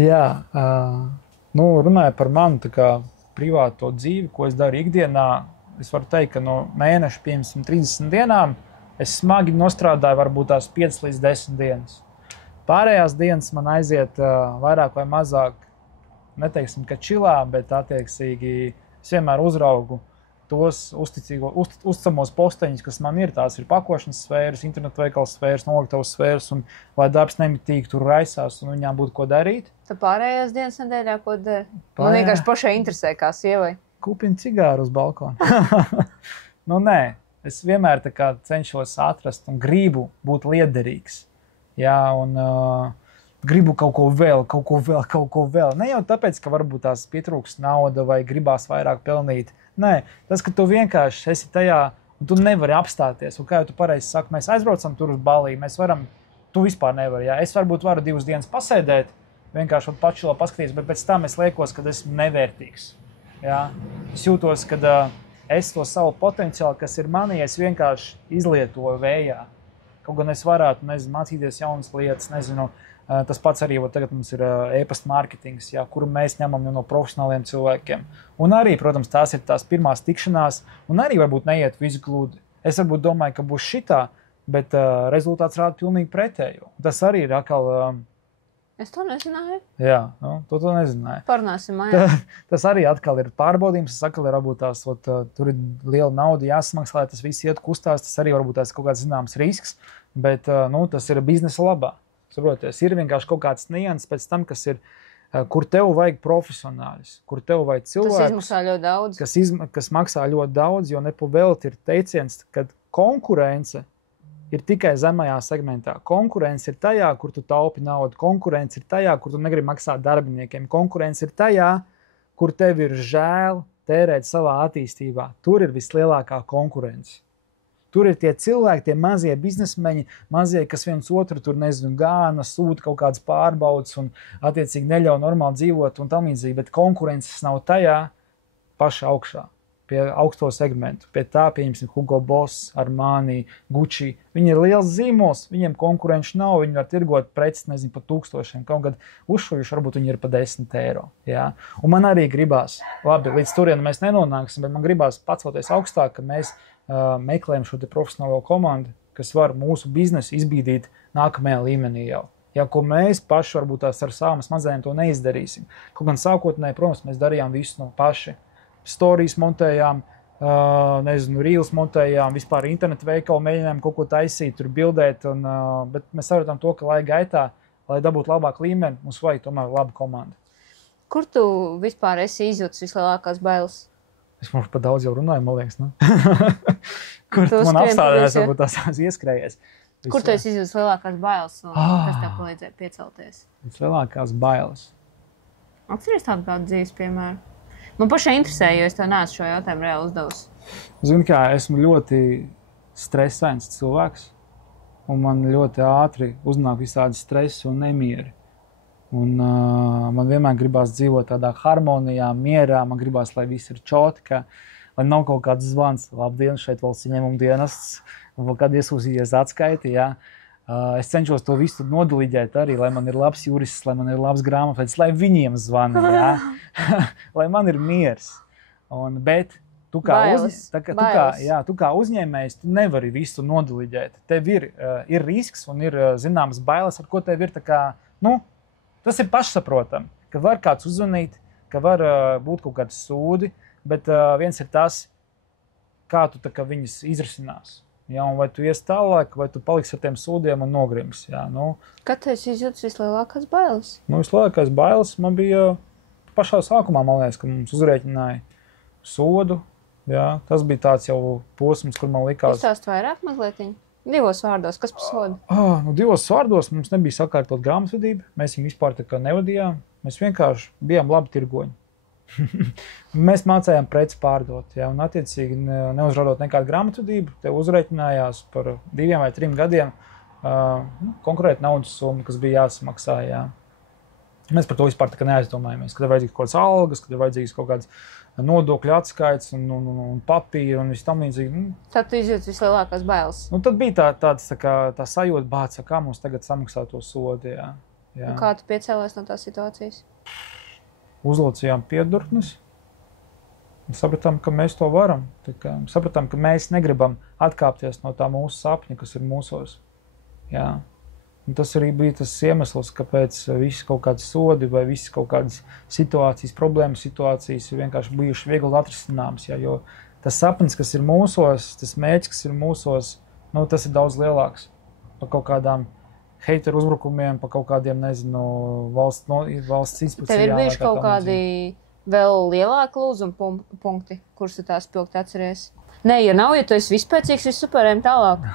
Jā, runāju par manu tā kā privāto dzīvi, ko es daru ikdienā. Es varu teikt, ka no mēneša, piemēram, 30 dienām es smagi nostrādāju varbūt tās 5 līdz 10 dienas. Pārējās dienas man aiziet vairāk vai mazāk, neteiksim, ka čilā, bet attieksīgi es vienmēr uzraugu tos uzticamos posteņus, kas man ir. Tās ir pakošanas sfēras, internetu veikalu sfēras, noliktavas sfēras, un lai darbs nemitīgi tur raisās un viņām būtu ko darīt. Tā pārējās dienas nedēļā ko dari? Man vienkārši pašai interesē kā sievai. Kūpina cigāru uz balkonu. Nē, es vienmēr tā kā cenšos atrast un gribu būt liederīgs. Jā, un gribu kaut ko vēl. Ne jau tāpēc, ka varbūt tās pietrūks nauda vai gribās vairāk pelnīt. Nē, tas, ka tu vienkārši esi tajā un tu nevari apstāties. Un kā jau tu pareizi saki, mēs aizbraucam tur uz Balī, tu vispār nevari. Jā. Es varbūt varu 2 dienas pasēdēt, vienkārši pačilo paskatīties, bet pēc tam es liekos, ka esmu nevērtīgs. Jā. Es jūtos, ka es to savu potenciālu, kas ir manī, es vienkārši izlietoju vējā. Kaut gan es varētu, nezinu, mācīties jaunas lietas, nezinu, tas pats arī, tagad mums ir e-pasta mārketings, jā, kuru mēs ņemam no profesionāliem cilvēkiem. Un arī, protams, tās ir tās pirmās tikšanās, un arī varbūt neiet visu gludi. Es varbūt domāju, ka būs šitā, bet rezultāts rāda pilnīgi pretējo. Tas arī ir atkal... Es to nezināju. Jā, to nezināju. Parunāsim mājā. Tas arī atkal ir pārbaudījums, tas atkal ir varbūt tās, tur ir liela nauda jāsamaksā, lai tas viss iet kustās, tas arī varbūt tās kaut kāds zināms risks, bet tas ir biznesa labā. Saproties, ir vienkārši kaut kāds nianses pēc tam, kas ir, kur tev vajag profesionāļus, kur tev vajag cilvēkus. Tas izmaksā ļoti daudz. Kas maksā ļoti daudz, jo nepavēlti ir teiciens, ka konkurence ir tikai zemajā segmentā. Konkurence ir tajā, kur tu taupi naudu. Konkurence ir tajā, kur tu negribi maksāt darbiniekiem. Konkurence ir tajā, kur tev ir žēl tērēt savā attīstībā. Tur ir vislielākā konkurence. Tur ir tie cilvēki, tie mazie biznesmeņi, mazie, kas viens otru tur, nezinu, gāna, sūta kaut kādas pārbaudas un attiecīgi neļauj normāli dzīvot un tam līdzīgi, bet konkurences nav tajā paša augšā, pie augsto segmentu. Pie tā, pieņemsim, Hugo Boss, Armani, Gucci. Viņi ir liels zīmols, viņiem konkurenci nav, viņi var tirgot preces, nezinu, pa 1000, kaut kad uzšujuši, varbūt viņi ir pa 10 eiro. Jā. Un man arī gribās, labi, līdz turien mēs nenonāksim, bet man gribās pacelties augstāk, ka mēs meklējam šo te profesionālo komandu, kas var mūsu biznesu izbīdīt nākamajā līmenī jau. Ja, ko mēs paši varbūt tās ar savām mazajām to neizdarīsim. Kaut gan sākotnēji, protams, mēs darījām visu no paši. Stories montējām, nezinu, reels montējām, vispār internetu veikalu mēģinājām kaut ko taisīt, tur bildēt, bet mēs saprotam to, ka laika gaitā, lai dabūtu labāku līmeni, mums vajag tomēr labu komandu. Kur tu vispār esi izjūtis vislielākās bailes? Es mums pat daudz jau runāju, man liekas, ne? Kur man apstādājās, varbūt tās ieskrējies. Kur tu esi izjūtis lielākās bailes un kas tev palīdzēja piecelties? Lielākās bailes. Atceries tādu kādu dzīves piemēru? Man pašai interesē, jo es tev neesmu šo jautājumu reāli uzdevusi. Zini kā, esmu ļoti stresains cilvēks, un man ļoti ātri uznāk visādi stresi un nemieri. Un man vienmēr gribās dzīvot tādā harmonijā, mierā, man gribās, lai viss ir čotika, lai nav kaut kāds zvans, labdien, šeit valsts ieņēmuma dienests, vēl kad iesūsījies atskaiti, jā. Es cenšos to visu nodaliģēt arī, lai man ir labs jurists, lai man ir labs grāmatvedis, lai viņiem zvana, jā. Lai man ir miers. Bet tu kā uzņēmējs, tu nevari visu nodaliģēt. Tev ir risks un ir zināmas bailes, ar ko tev ir tā kā, tas ir pašsaprotami, ka var kāds uzzvanīt, ka var būt kaut kāds sūdi, bet viens ir tas, kā tu tā kā viņas izrisinās. Jā, un vai tu ies tālāk, vai tu paliksi ar tiem sūdiem un nogrims. Jā, Kad tu esi izjūtis vislielākās bailes? Vislielākās bailes man bija pašā sākumā, man liekas, ka mums uzrēķināja sodu. Jā, tas bija tāds jau posms, kur man likās... Izstāst vairāk mazlietiņ? 2 vārdos, kas par sodu? 2 vārdos mums nebija sakārtot grāmatvedība. Mēs viņu vispār tā kā nevadījām. Mēs vienkārši bijām labi tirgoņi. Mēs mācējām preces pārdot, jā, un attiecīgi neuzrādot nekādu grāmatvedību, tev uzreikinājās par 2 vai 3 gadiem konkrēti naudas summa, kas bija jāsamaksā. Jā. Mēs par to vispār tā kā neaizdomājamies, kad ir vajadzīgs kaut kāds algas, kad ir vajadzīgs kaut kāds nodokļu atskaits un papīri un viss tam līdzīgi. Tad tu izjūti vislielākās bailes? Tad bija tā sajūta bāca, kā mums tagad samaksā to sodu. Jā. Un kā tu piecēlies no tās situācijas? Uzlocījām piedurknes. Sapratām, ka mēs to varam. Sapratām, ka mēs negribam atkāpties no tā mūsu sapņa, kas ir mūsos. Jā. Un tas arī bija tas iemesls, kāpēc visi kaut kādi sodi vai visi kaut kādas situācijas, problēmas situācijas ir vienkārši bijuši viegli atrisināmas. Jā, jo tas sapnis, kas ir mūsos, tas mērķis, kas ir mūsos, tas ir daudz lielāks par kaut kādām heiteru uzbrukumiem, par kaut kādiem, nezinu, valsts izpūcijām. Tev ir bijuši kaut kādi vēl lielāki lūzuma punkti, kurus tu tās pilgti atceries? Nē, ja nav, ja tu esi vispēcīgs, viss superējam tālāk.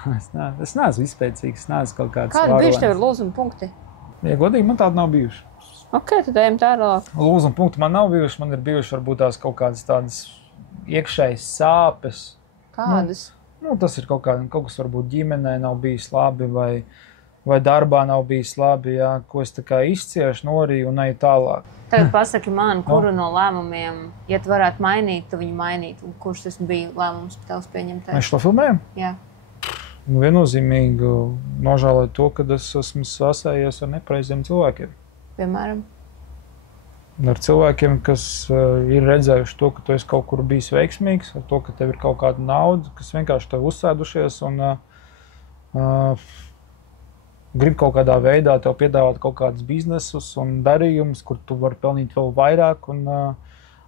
Es neesmu vispēcīgs, es neesmu kaut kāds Kādi bijuši tev ir lūzuma punkti? Ja godīgi, man tādi nav bijuši. Ok, tad ejam tālāk. Lūzuma punkti man nav bijuši, man ir bijuši varbūt tās kaut kādas tādas iekšējas sāpes. Kādas? Tas ir kaut kas varbūt ģimenē nav bijis labi vai darbā nav bijis labi, jā, ko es tā kā izciešu, norīju un eju tālāk. Tagad pasaki man, kuru no lēmumiem, ja tu varētu mainīt, tu viņu mainīt, un kurš tas bija lēmums tavs pieņemtais? Mēs šo filmējam? Jā. Viennozīmīgi nožēloju to, ka es esmu sasējies ar nepareiziem cilvēkiem. Piemēram? Ar cilvēkiem, kas ir redzējuši to, ka tu esi kaut kur bijis veiksmīgs, ar to, ka tev ir kaut kāda nauda, kas vienkārši tev uzsēdušies un grib kaut kādā veidā tev piedāvāt kaut kādus biznesus un darījumus, kur tu vari pelnīt vēl vairāk un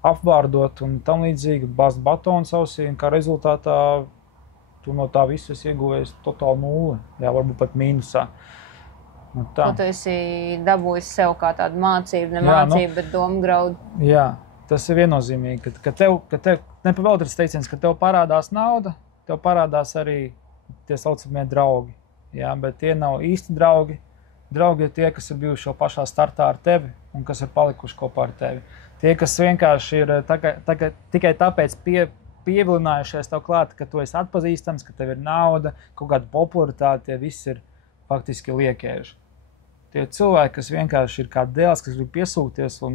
apvārdot un tam līdzīgi, bāzt batonu ausī, un kā rezultātā tu no tā visu esi ieguvējis totāli nulli, varbūt pat mīnusā. Ko tu esi dabūjis sev kā tādu mācību, ne mācību, bet domu graudu? Jā, tas ir viennozīmīgi, ka tev nepavēlties teiciens, ka tev parādās nauda, tev parādās arī tie saucamie draugi. Jā, bet tie nav īsti draugi. Draugi ir tie, kas ir bijuši jau pašā startā ar tevi un kas ir palikuši kopā ar tevi. Tie, kas vienkārši ir tikai tāpēc pievilinājušies tev klāt, ka tu esi atpazīstams, ka tev ir nauda, kaut kāda popularitāte, tie visi ir faktiski liekēži. Tie cilvēki, kas vienkārši ir kā dēls, kas grib piesūkties un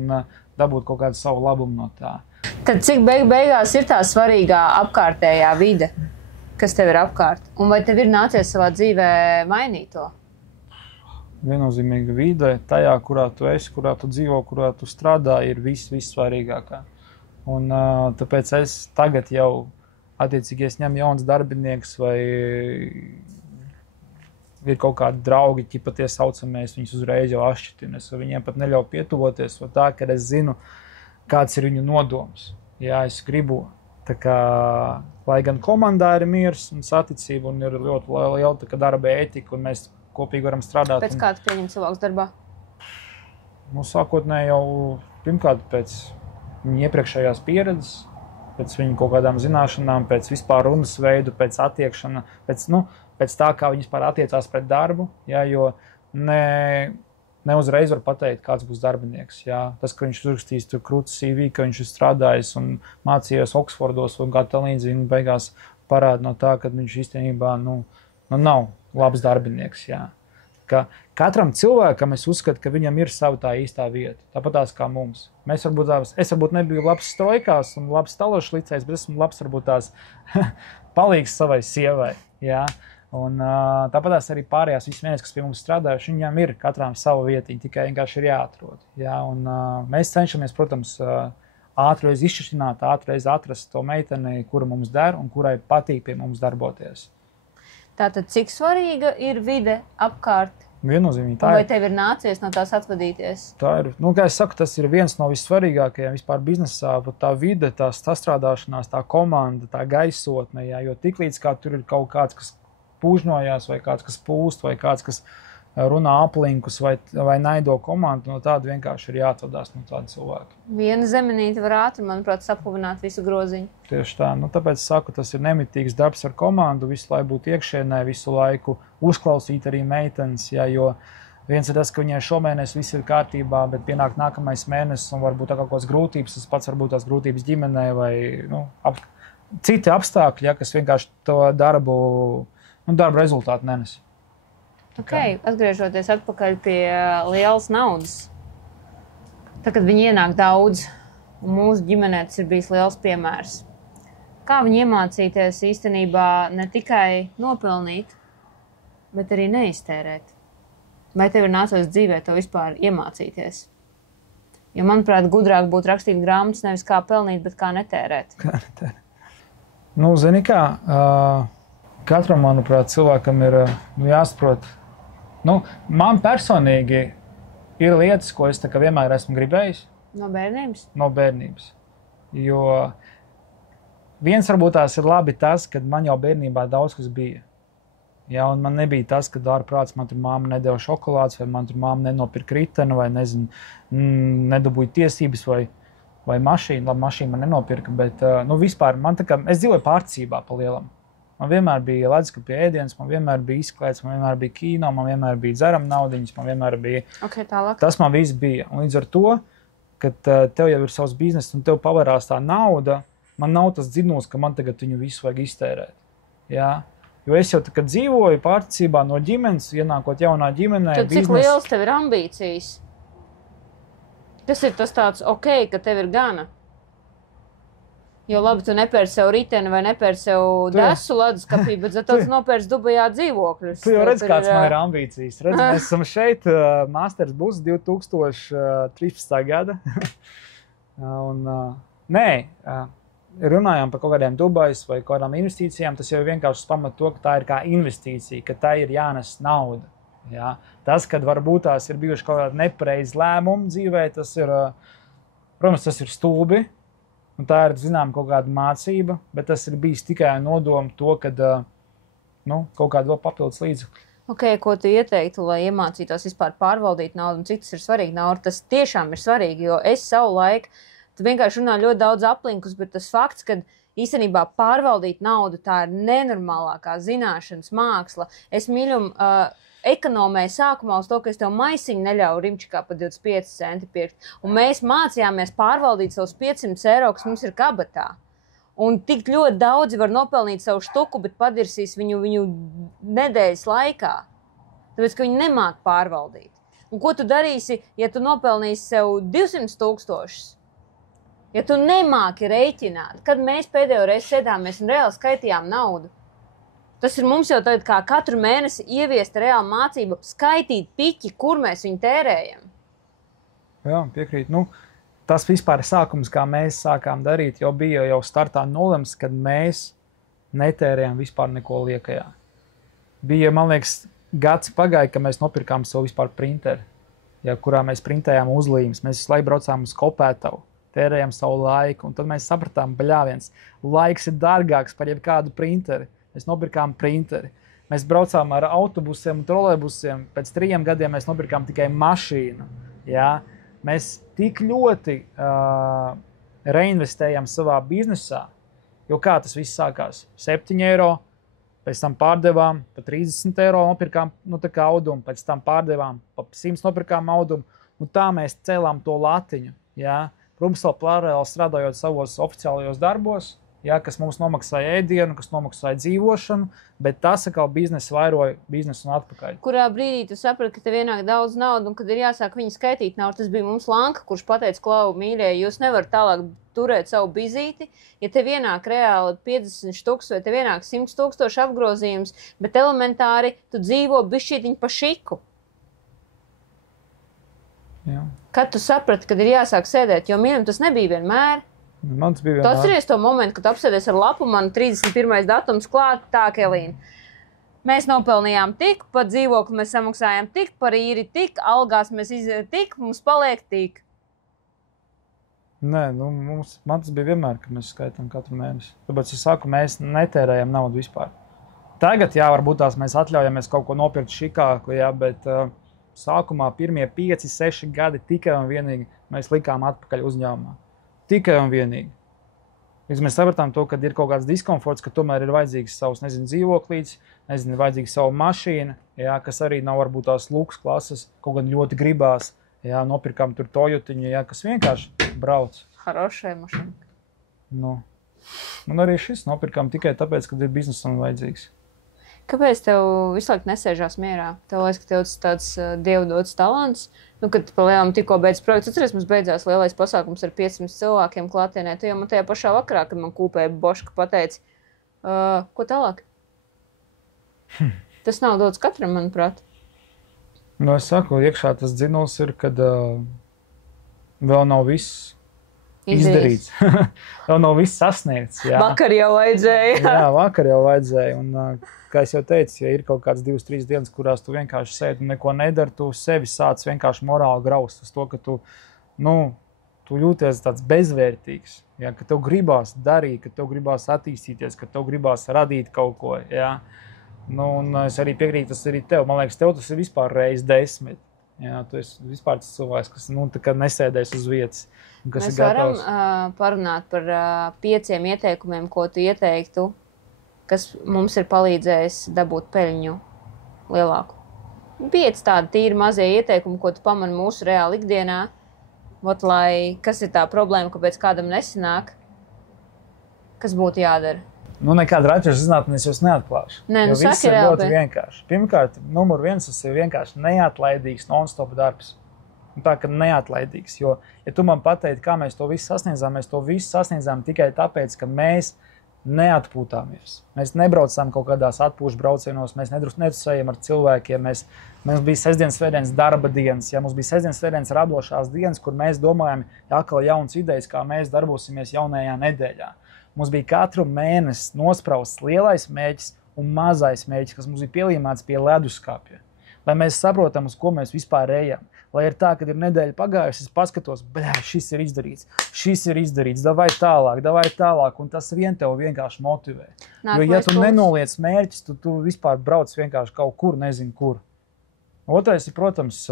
dabūt kaut kādu savu labumu no tā. Tad cik beigās ir tā svarīgā apkārtējā vide, kas tev ir apkārt? Un vai tev ir nācies savā dzīvē mainīt to? Viennozīmīga vide, tajā, kurā tu esi, kurā tu dzīvo, kurā tu strādā, ir vissvarīgākā. Un tāpēc es tagad jau attiecīgi ņemu jauns darbinieks vai ir kaut kādi draugi, ķipa tie saucamais, viņus uzreiz jau atšķitinu. Es viņiem pat neļauju pietuvoties, jo tā, ka es zinu, kāds ir viņu nodoms. Jā, es gribu, tā kā, lai gan komandā ir miers un saticība un ir ļoti liela darba ētika un mēs kopīgi varam strādāt. Pēc kā tu pieņem cilvēkus darbā? Sākotnēji jau pirmkārt pēc viņa iepriekšējās pieredzes, pēc viņa kaut kādām zināšanām, pēc vispār runas veidu, pēc attiekšana, pēc tā, kā viņi vispār attiecās pret darbu, jā, jo ne uzreiz var pateikt, kāds būs darbinieks. Jā. Tas, ka viņš uzrakstīs tur krūtis CV, ka viņš ir strādājis un mācījies Oksfordos un kā tā līdzīgi, beigās parāda no tā, ka viņš īstenībā nav labs darbinieks. Jā. Ka katram cilvēkam es uzskatu, ka viņam ir sava tā īstā vieta, tāpatās kā mums. Es varbūt nebiju labs strojkās un labs stalošs licējs, bet esmu labs varbūt tās palīgs savai sievai. Jā. Un tāpatās arī pārējās visas vienas, kas pie mums strādājuši, viņām ir katrām sava vietiņa, tikai vienkārši ir jāatrod. Jā. Un mēs cenšamies, protams, ātreiz izšķirtināt, ātreiz atrast to meiteni, kura mums der un kurai patīk pie mums darboties. Tātad, cik svarīga ir vide apkārt? Viennozīmīgi. Vai tev ir nācies no tās atvadīties? Tā ir, kā es saku, tas ir viens no vissvarīgākajiem vispār biznesā, tā vide, tā sastrādāšanās, tā komanda, tā gaisotne, jā, jo tiklīdz kā tur ir kaut kāds, kas pūžņojās, vai kāds, kas pūst, vai kāds, kas runā aplinkus, vai naido komandu, no tāda vienkārši ir jāatvadās no tāda cilvēka. Viena zemenīte var ātri, manuprāt, sapuvināt visu groziņu. Tieši tā. Tāpēc saku, tas ir nemitīgs darbs ar komandu, visu laiku būt iekšienē, visu laiku uzklausīt arī meitenes, jā, jo viens ir tas, ka viņai šomēnes viss ir kārtībā, bet pienāk nākamais mēnesis un varbūt kaut kādas grūtības, tas pats varbūt tās grūtības ģimenē vai citi apstākļi, jā, kas vienkārši to darba rezultātu nenes. Atgriežoties atpakaļ pie lielas naudas. Tad, kad viņi ienāk daudz, un mūsu ģimenē tas ir bijis liels piemērs. Kā viņi iemācīties īstenībā ne tikai nopelnīt, bet arī neiztērēt? Vai tev ir nācies dzīvē to vispār iemācīties? Jo, manuprāt, gudrāk būtu rakstīt grāmatas nevis kā pelnīt, bet kā netērēt. Zini kā, katram, manuprāt, cilvēkam ir jāsaprot. Man personīgi ir lietas, ko es vienmēr esmu gribējis. No bērnības? No bērnības. Jo viens varbūt tās ir labi tas, ka man jau bērnībā daudz kas bija. Ja, un man nebija tas, ka ārprāts man tur māma nedeva šokolādes, vai man tur māma nenopirka riteni, vai nedabūja tiesības, vai mašīnu. Labi, mašīnu man nenopirka, bet vispār es dzīvoju pārticībā pa lielam. Man vienmēr bija leduskapī ēdienas, man vienmēr bija izklaides, man vienmēr bija kino, man vienmēr bija dzerama naudiņas, man vienmēr bija... Tālāk. Tas man viss bija. Un līdz ar to, kad tev jau ir savs bizness un tev pavarās tā nauda, man nav tas dzinuls, ka man tagad viņu visu vajag iztērēt. Jā? Jo es jau tā, kad dzīvoju pārticībā no ģimenes, ienākot jaunā ģimenē... Tad cik liels tev ir ambīcijas? Tas ir tas tāds ka tev ir gana. Jo labi, tu nepērci sev riteni vai nepērci sev desu leduskapī, bet zato tu nopērci Dubajā dzīvokļus. Tu jau redz, kāds man ir ambīcijas. Redz, mēs esam šeit, Masters būs 2013. gada. Un, runājām par kaut kādiem Dubajas vai kaut kādām investīcijām, tas jau vienkārši pamat to, ka tā ir kā investīcija, ka tā ir jānes nauda. Ja? Tas, kad varbūt tās ir bijuši kaut kādi nepareizi lēmumi dzīvē, tas ir, protams, tas ir stulbi. Un tā ir, zinām, kaut kāda mācība, bet tas ir bijis tikai nodoma to, ka kaut kāda vēl papildus līdzekļi. Ok, ko tu ieteiktu, lai iemācītos vispār pārvaldīt naudu un cik tas ir svarīgi? Nauda, tas tiešām ir svarīgi, jo es savu laiku, tu vienkārši runā ļoti daudz aplinkus, bet tas fakts, ka īstenībā pārvaldīt naudu, tā ir nenormālākā zināšanas māksla. Es mīļum ekonomēju sākumā uz to, ka es tev maisiņu neļauju rimčikā pa 25 centi pirkt. Un mēs mācījāmies pārvaldīt savus 500 eiro, kas mums ir kabatā. Un tik ļoti daudzi var nopelnīt savu štuku, bet padirsīs viņu nedēļas laikā. Tāpēc, ka viņi nemāk pārvaldīt. Un ko tu darīsi, ja tu nopelnīsi sev 200 000? Ja tu nemāki rēķināt, kad mēs pēdējo reizi sēdāmies un reāli skaitījām naudu. Tas ir mums jau tagad kā katru mēnesi ieviest reāli mācību, skaitīt piķi, kur mēs viņu tērējam. Jā, piekrīt. Tas vispār sākums, kā mēs sākām darīt, jau bija jau startā nolemts, kad mēs netērējām vispār neko liekajā. Bija, man liekas, gads pagāja, ka mēs nopirkām savu vispār printeri, kurā mēs printējām uzlīmes. Mēs visu laiku braucām uz kopētavu, tērējām savu laiku, un tad mēs sapratām, baļāviens, laiks ir dārgāks par jebkādu printeri. Mēs nopirkām printeri. Mēs braucām ar autobusiem un trolejbusiem. Pēc 3 gadiem mēs nopirkām tikai mašīnu. Ja? Mēs tik ļoti reinvestējam savā biznesā, jo kā tas viss sākās? 7 eiro, pēc tam pārdevām, pa 30 eiro nopirkām audumu, pēc tam pārdevām, pa 100 nopirkām audumu, un tā mēs cēlām to latiņu. Ja? Protams, vēl paralēli strādājot savos oficiālajos darbos, ja, kas mums nomaksāja ēdienu, kas nomaksāja dzīvošanu, bet tas atkal biznesa vairoja biznesu un atpakaļ. Kurā brīdī tu saprati, ka tev ienāk daudz naudu un kad ir jāsāk viņu skaitīt naudu? Tas bija mums Lanka, kurš pateica, Klau, mīļie, jūs nevarat tālāk turēt savu bizīti, ja tev ienāk reāli 50 000 vai tev ienāk 100 000 apgrozījums, bet elementāri tu dzīvo bišķītiņ pa šiku. Jā. Kad tu saprati, kad ir jāsāk sēdēt, jo mīļam tas nebija vienmēr. Mans bija vienmēr. Tu atceries to momentu, kad apsēdies ar lapu, man 31. datums klāt, tā, Kelīna. Mēs nopelnījām tik, par dzīvokli mēs samaksājām tik, par īri tik, algās mēs tik, mums paliek tik. Nē, man tas bija vienmēr, kad mēs skaitām katru mēnesi. Tāpēc es saku, mēs netērējam naudu vispār. Tagad, jā, varbūt tās mēs atļaujamies kaut ko nopirkt šikāku, jā, bet sākumā pirmie 5-6 gadi tikai un vienīgi mēs likām atpakaļ uzņēmumā. Tikai un vienīgi. Mēs sapratām to, ka ir kaut kāds diskomforts, ka tomēr ir vajadzīgs savs, dzīvoklīts, vajadzīgs savu mašīnu, jā, kas arī nav varbūt tās luks klases, kaut gan ļoti gribās. Jā, nopirkām tur Toyotiņu, jā, kas vienkārši brauc. Harošai mašīna. Un arī šis nopirkām tikai tāpēc, ka ir biznesam vajadzīgs. Kāpēc tev visu laiku nesēžās mierā? Tev liekas, ka tev tāds dievdots talants? Kad palielam tikko beidz projekts, atceries, mums beidzās lielais pasākums ar 500 cilvēkiem klātienē. Tu jau man tajā pašā vakarā, kad man kūpēja Boška, pateici, ko tālāk? Tas nav dots katram, manuprāt. Es saku, iekšā tas dzinuls ir, kad vēl nav viss izdarīts. Vēl nav viss sasniegts. Jā. Vakar jau vajadzēja. Jā, vakar jau vajadzēja. Un, kā es jau teicu, ja ir kaut kāds 2-3 dienas, kurās tu vienkārši sēdi un neko nedari, tu sevi sāc vienkārši morāli graust uz to, ka tu jūties tāds bezvērtīgs. Ja? Ka tev gribās darīt, ka tev gribās attīstīties, ka tev gribās radīt kaut ko. Ja? Un es arī piekrītu, tas arī tev. Man liekas, tev tas ir vispār reiz 10. Jā, tu esi vispār tas cilvēks, kas nesēdēs uz vietas. Mēs varam parunāt par 5 ieteikumiem, ko tu ieteiktu, kas mums ir palīdzējis dabūt peļņu lielāku. 5 tādi tīri mazie ieteikumi, ko tu pamani mūsu reāli ikdienā. Kas ir tā problēma, kāpēc kādam nesanāk, kas būtu jādara? Nekāda raķešu zinātne es jūs neatklāšu. Viss ir ļoti vienkārši. Pirmkārt, numur 1, tas ir vienkārši neatlaidīgs non-stop darbs. Un tā, ka neatlaidīgs. Jo, ja tu man pateiktu, kā mēs to visu sasniedzām, mēs to visu sasniedzām tikai tāpēc, ka mēs neatpūtāmies. Mēs nebraucām kaut kādās atpūšu braucienos, mēs netrusējam ar cilvēkiem. Mums bija sestdienas, svētdienas darba dienas, ja mums bija sestdienas, svētdienas radošās dienas, kur mēs domājam, atkal jaunas idejas, kā mēs darbosimies jaunajā nedēļā. Mums bija katru mēnesi nosprausts lielais mērķis un mazais mērķis, kas mums bija pielīmēts pie leduskapja. Lai mēs saprotam, uz ko mēs vispār ejam. Lai ir tā, kad ir nedēļa pagājusi, es paskatos, šis ir izdarīts, davai tālāk, un tas vien tev vienkārši motivē. Jo, ja tu nenoliec mērķis, tu vispār brauc vienkārši kaut kur, nezinu kur. Otrais ir, protams,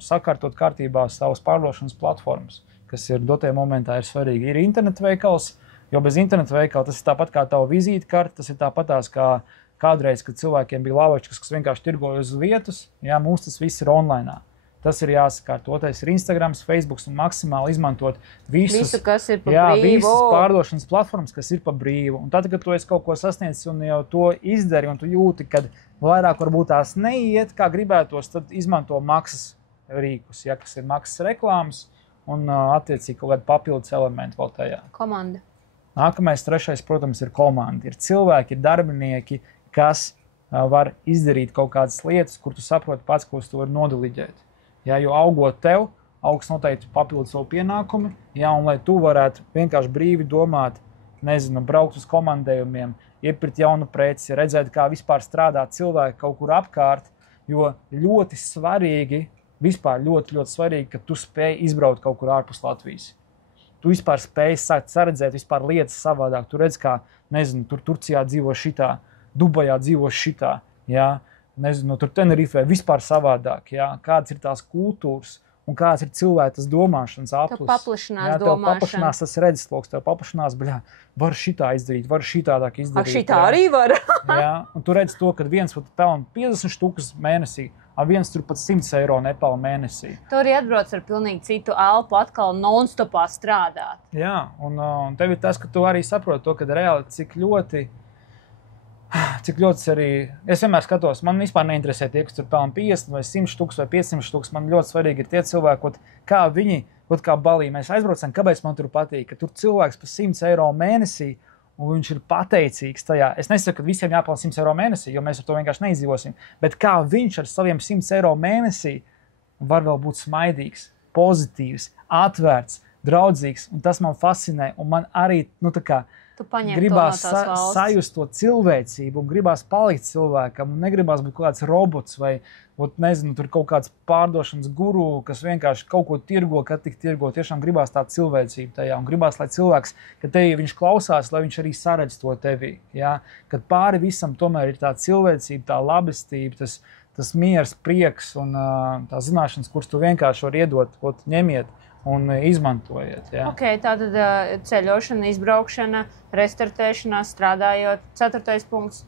sakārtot kārtībā savas pārdošanas platformas, kas ir dotajā momentā ir svarīgi. Ir internetu veikals, jo bez internetu veikala tas ir tāpat kā tava vizītkarte, tas ir tāpatās kā kādreiz, kad cilvēkiem bija lavačkas, kas vienkārši tirgoja uz vietas, jā, mums tas viss ir online. Tas ir jāsakārto. Otrais ir Instagrams, Facebook un maksimāli izmantot visu, kas ir pa brīvu. Visas pārdošanas platformas, kas ir pa brīvu. Un tad, kad tu esi kaut ko sasniedzis un jau to izdari, un tu jūti, kad vairāk varbūt tās neiet, kā gribētos, tad izmanto maksas rīkus, ja, kas ir maksas reklāmas un attiecīgi kaut kādi papildus elementi vēl tajā. Komanda. Nākamais, trešais, protams, ir komanda. Ir cilvēki, ir darbinieki, kas var izdarīt kaut kādas lietas, kur tu saproti pats, ko tu vari nodeliģēt. Ja, jo augot tev, augs noteikti papildus savu pienākumu, ja, un lai tu varētu vienkārši brīvi domāt, nezinu, braukt uz komandējumiem, iepirkt jaunu preci, redzēt, kā vispār strādā cilvēki kaut kur apkārt, jo ļoti svarīgi, vispār ļoti svarīgi, ka tu spēj izbraukt kaut kur ārpus Latvijas. Tu vispār spēj sākt saredzēt vispār lietas savādāk. Tu redz, kā, nezinu, tur Turcijā dzīvo šitā, Dubajā dzīvo šitā, ja. Nezinu, tur Tenerifē vispār savādāk, jā, kādas ir tās kultūras un kāds ir cilvēks domāšanas aplis. Tev paplašinās tas redzesloks, tev paplašinās, var šitā izdarīt, var šitādāk izdarīt. Šitā arī var. Jā, un tu redz to, ka viens pelna 50 štukas mēnesī, viens tur pat 100 eiro nepelna mēnesī. Tu arī atbrauc ar pilnīgi citu elpu, atkal non-stopā strādāt. Jā, un tev ir tas, ka tu arī saproti to, ka reāli cik ļoti arī, es vienmēr skatos, man vispār neinteresē tie, kas tur pelna 50 vai 100 štuks vai 500 štuks, man ļoti svarīgi ir tie cilvēki, kā viņi, kā Balī mēs aizbraucam, kāpēc man tur patīk, ka tur cilvēks par 100 eiro mēnesī, un viņš ir pateicīgs tajā. Es nesaku, ka visiem jāpelna 100 eiro mēnesī, jo mēs ar to vienkārši neizdzīvosim, bet kā viņš ar saviem 100 eiro mēnesī var vēl būt smaidīgs, pozitīvs, atvērts, draudzīgs, un tas man fascinē, un man arī, gribās sajust to cilvēcību, un gribās palikt cilvēkam, un negribās būt kaut kāds robots vai, nezinu, tur kaut kāds pārdošanas guru, kas vienkārši kaut ko tirgo, kad tik tirgo. Tiešām gribās tā cilvēcība tajā, un gribās, lai cilvēks, kad tevi viņš klausās, lai viņš arī saredz to tevī. Ja? Kad pāri visam tomēr ir tā cilvēcība, tā labestība, tas miers, prieks un tā zināšanas, kuras tu vienkārši var iedot, ņemiet un izmantojiet. Ja. Okay, tātad ceļošana, izbraukšana, restartēšanās, strādājot. 4. punkts.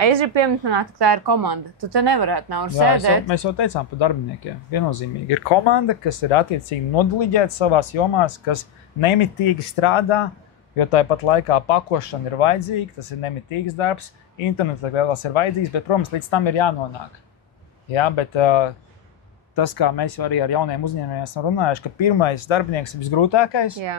Es gribu pieminēt, ka tā ir komanda. Tu te nevarētu nav sēdēt. Mēs jau teicām par darbiniekiem. Viennozīmīgi. Ir komanda, kas ir attiecīgi nodiliģēta savās jomās, kas nemitīgi strādā, jo tāpat laikā pakošana ir vajadzīga, tas ir nemitīgs darbs, internets vēlās ir vajadzīgs, bet, protams, līdz tam ir jānonāk. Jā, bet tas, kā mēs arī ar jauniem uzņēmējiem esam runājuši, ka pirmais darbinieks ir visgrūtākais. Jā.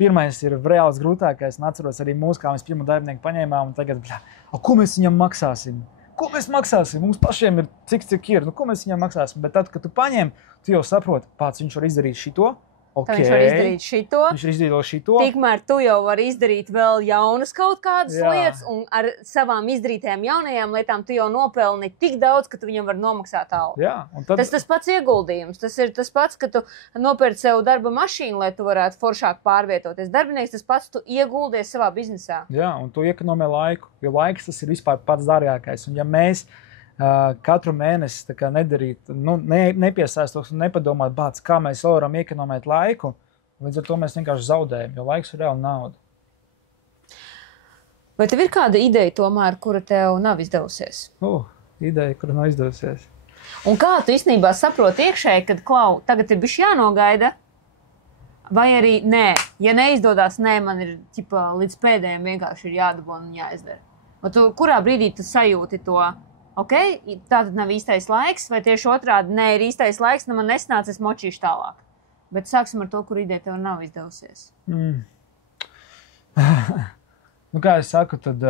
Pirmais ir reāls grūtākais. Un atceros arī mūsu, kā mēs pirmo darbinieku paņēmām, un tagad, ko mēs viņam maksāsim? Ko mēs maksāsim? Mums pašiem ir cik ir. Ko mēs viņam maksāsim? Bet tad, kad tu paņem, tu jau saproti, pats viņš var izdarīt šito. Okay. Viņš var izdarīt šito. Viņš var izdarīt šito. Tikmēr tu jau vari izdarīt vēl jaunas kaut kādas lietas, un ar savām izdarītajām jaunajām lietām tu jau nopelni tik daudz, ka tu viņam var nomaksāt algu. Tad... Tas pats ieguldījums. Tas ir tas pats, ka tu nopērci sev darba mašīnu, lai tu varētu foršāk pārvietoties. Darbinieks tas pats, tu ieguldies savā biznesā. Jā, un tu iekonomē laiku, jo laiks tas ir vispār pats dārgākais. Un ja mēs katru mēnesi nedarīt, nepiesaistos un nepadomāt, kā mēs varam iekonomēt laiku, līdz ar to mēs vienkārši zaudējam, jo laiks ir reāli nauda. Vai tev ir kāda ideja tomēr, kura tev nav izdevusies? Ideja, kura nav izdevusies. Un kā tu īstenībā saproti iekšēji, kad tagad ir bišķi jānogaida, vai arī nē, ja neizdodas, man ir līdz pēdējiem vienkārši ir jādabū un jāizdara. Vai tu kurā brīdī tu sajūti to? ok, tātad nav īstais laiks, vai tieši otrādi, nē, ir īstais laiks, man nesnāca, es močīšu tālāk. Bet sāksim ar to, kur ideja tev nav izdevusies. Nu, kā es saku, tad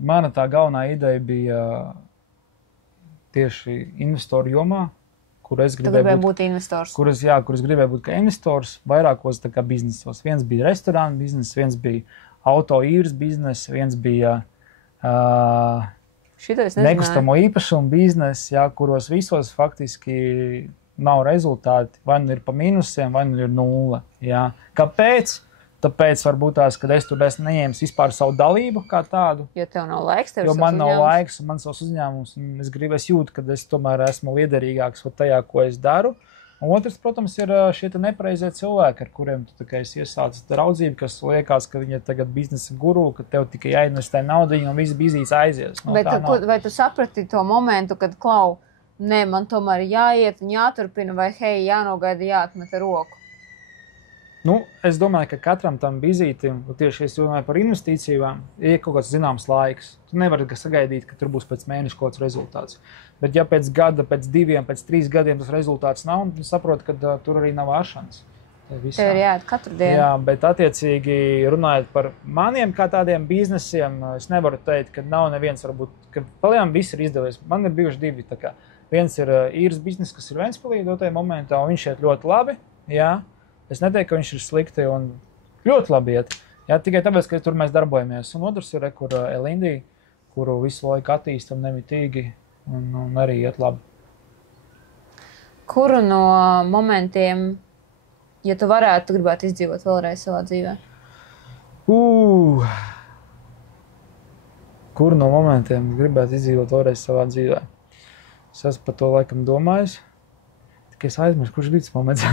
mana tā galvenā ideja bija tieši investoru jomā, kur es gribēju būt investors. Kur es gribēju būt kā investors vairākos tā kā biznesos. Viens bija restorāna bizness, viens bija auto īres bizness, viens bija nekustamo īpašumu bizness, kuros visos faktiski nav rezultāti. Vai nu ir pa mīnusiem, vai nu ir nulle. Jā. Kāpēc? Tāpēc varbūt tās, kad es tur esmu neņēmis vispār savu dalību kā tādu. Jo tev nav laiks, jo man nav laiks, un man savs uzņēmums, un es jūtu, ka es tomēr esmu liederīgāks tajā, ko es daru. Un otrs, protams, ir šie nepareizie cilvēki, ar kuriem tu esi iesācis draudzību, kas liekas, ka viņi ir tagad biznesa guru, ka tev tikai jāinvestē naudiņu un viss bizness aizies. No, vai tu saprati to momentu, kad nē, man tomēr jāiet un jāturpina, vai hei, jānogaida, jāatmet roku? Nu, es domāju, ka katram tam bizītim, tieši es domāju par investīcijām, ir kaut kāds zināms laiks. Tu nevari sagaidīt, ka tur būs pēc mēneša kaut kāds rezultāts. Bet ja pēc gada, pēc 2, pēc 3 gadiem tas rezultāts nav, tad saproti, ka tur arī nav āršanas. Tev ir jāiet katru dienu. Jā, bet attiecīgi runājot par maniem kā tādiem biznesiem, es nevaru teikt, ka nav neviens, varbūt, ka palielam viss ir izdevies. Man ir bijuši 2. Tā kā. Viens ir īres biznes, kas ir Ventspilī dotajā momentā, un viņš iet ļoti labi. Jā. Es neteiktu, ka viņš ir slikti un ļoti labi iet. Jā, tikai tāpēc, ka tur mēs darbojamies. Un otrs ir Elindī, kuru visu laiku attīstam nemitīgi un arī iet labi. Kuru no momentiem, ja tu varētu, gribētu izdzīvot vēlreiz savā dzīvē? Kuru no momentiem gribētu izdzīvot vēlreiz savā dzīvē? Es esmu par to laikam domājis. Tikai es aizmirsu, kurš bija tas moments.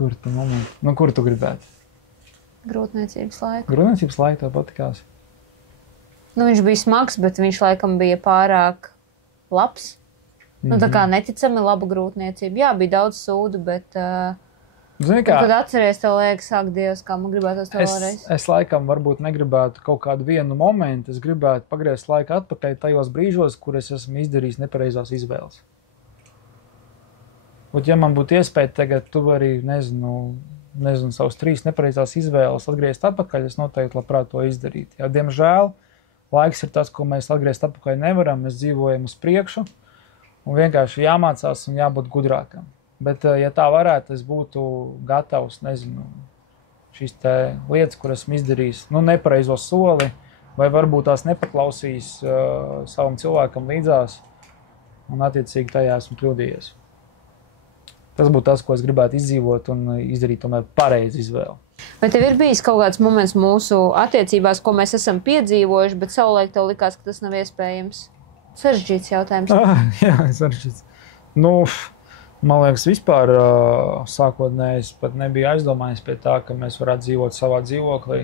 Kur tu gribētu? Grūtniecības laiku. Grūtniecības laiku tev patikās? Nu, viņš bija smags, bet viņš laikam bija pārāk labs. Nu, tā kā neticami laba grūtniecība. Jā, bija daudz sūdu, bet kad atceries, tev liekas, sāk Dievs, kā man gribētos to vēlreiz. Es laikam varbūt negribētu kaut kādu vienu momentu. Es gribētu pagriezt laiku atpakaļ tajos brīžos, kur es esmu izdarījis nepareizās izvēles. Un, ja man būtu iespēja tagad, tu arī, nezinu, savus 3 nepareizās izvēles atgriezt atpakaļ, es noteikti labprāt to izdarītu. Jā, diemžēl, laiks ir tas, ko mēs atgriezt atpakaļ nevaram, mēs dzīvojam uz priekšu, un vienkārši jāmācās un jābūt gudrākam. Bet, ja tā varētu, es būtu gatavs, šīs te lietas, kur esmu izdarījis, nepareizo soli, vai varbūt tās nepaklausījis savam cilvēkam līdzās, un attiecīgi tajā esmu kļūdījies. Tas būtu tas, ko es gribētu izdzīvot un izdarīt tomēr pareizi izvēli. Vai tev ir bijis kaut kāds moments mūsu attiecībās, ko mēs esam piedzīvojuši, bet savulaik tev likās, ka tas nav iespējams? Sarežģīts jautājums. Jā, sarežģīts. Man liekas, vispār sākotnēji es pat nebiju aizdomājies pie tā, ka mēs varētu dzīvot savā dzīvoklī,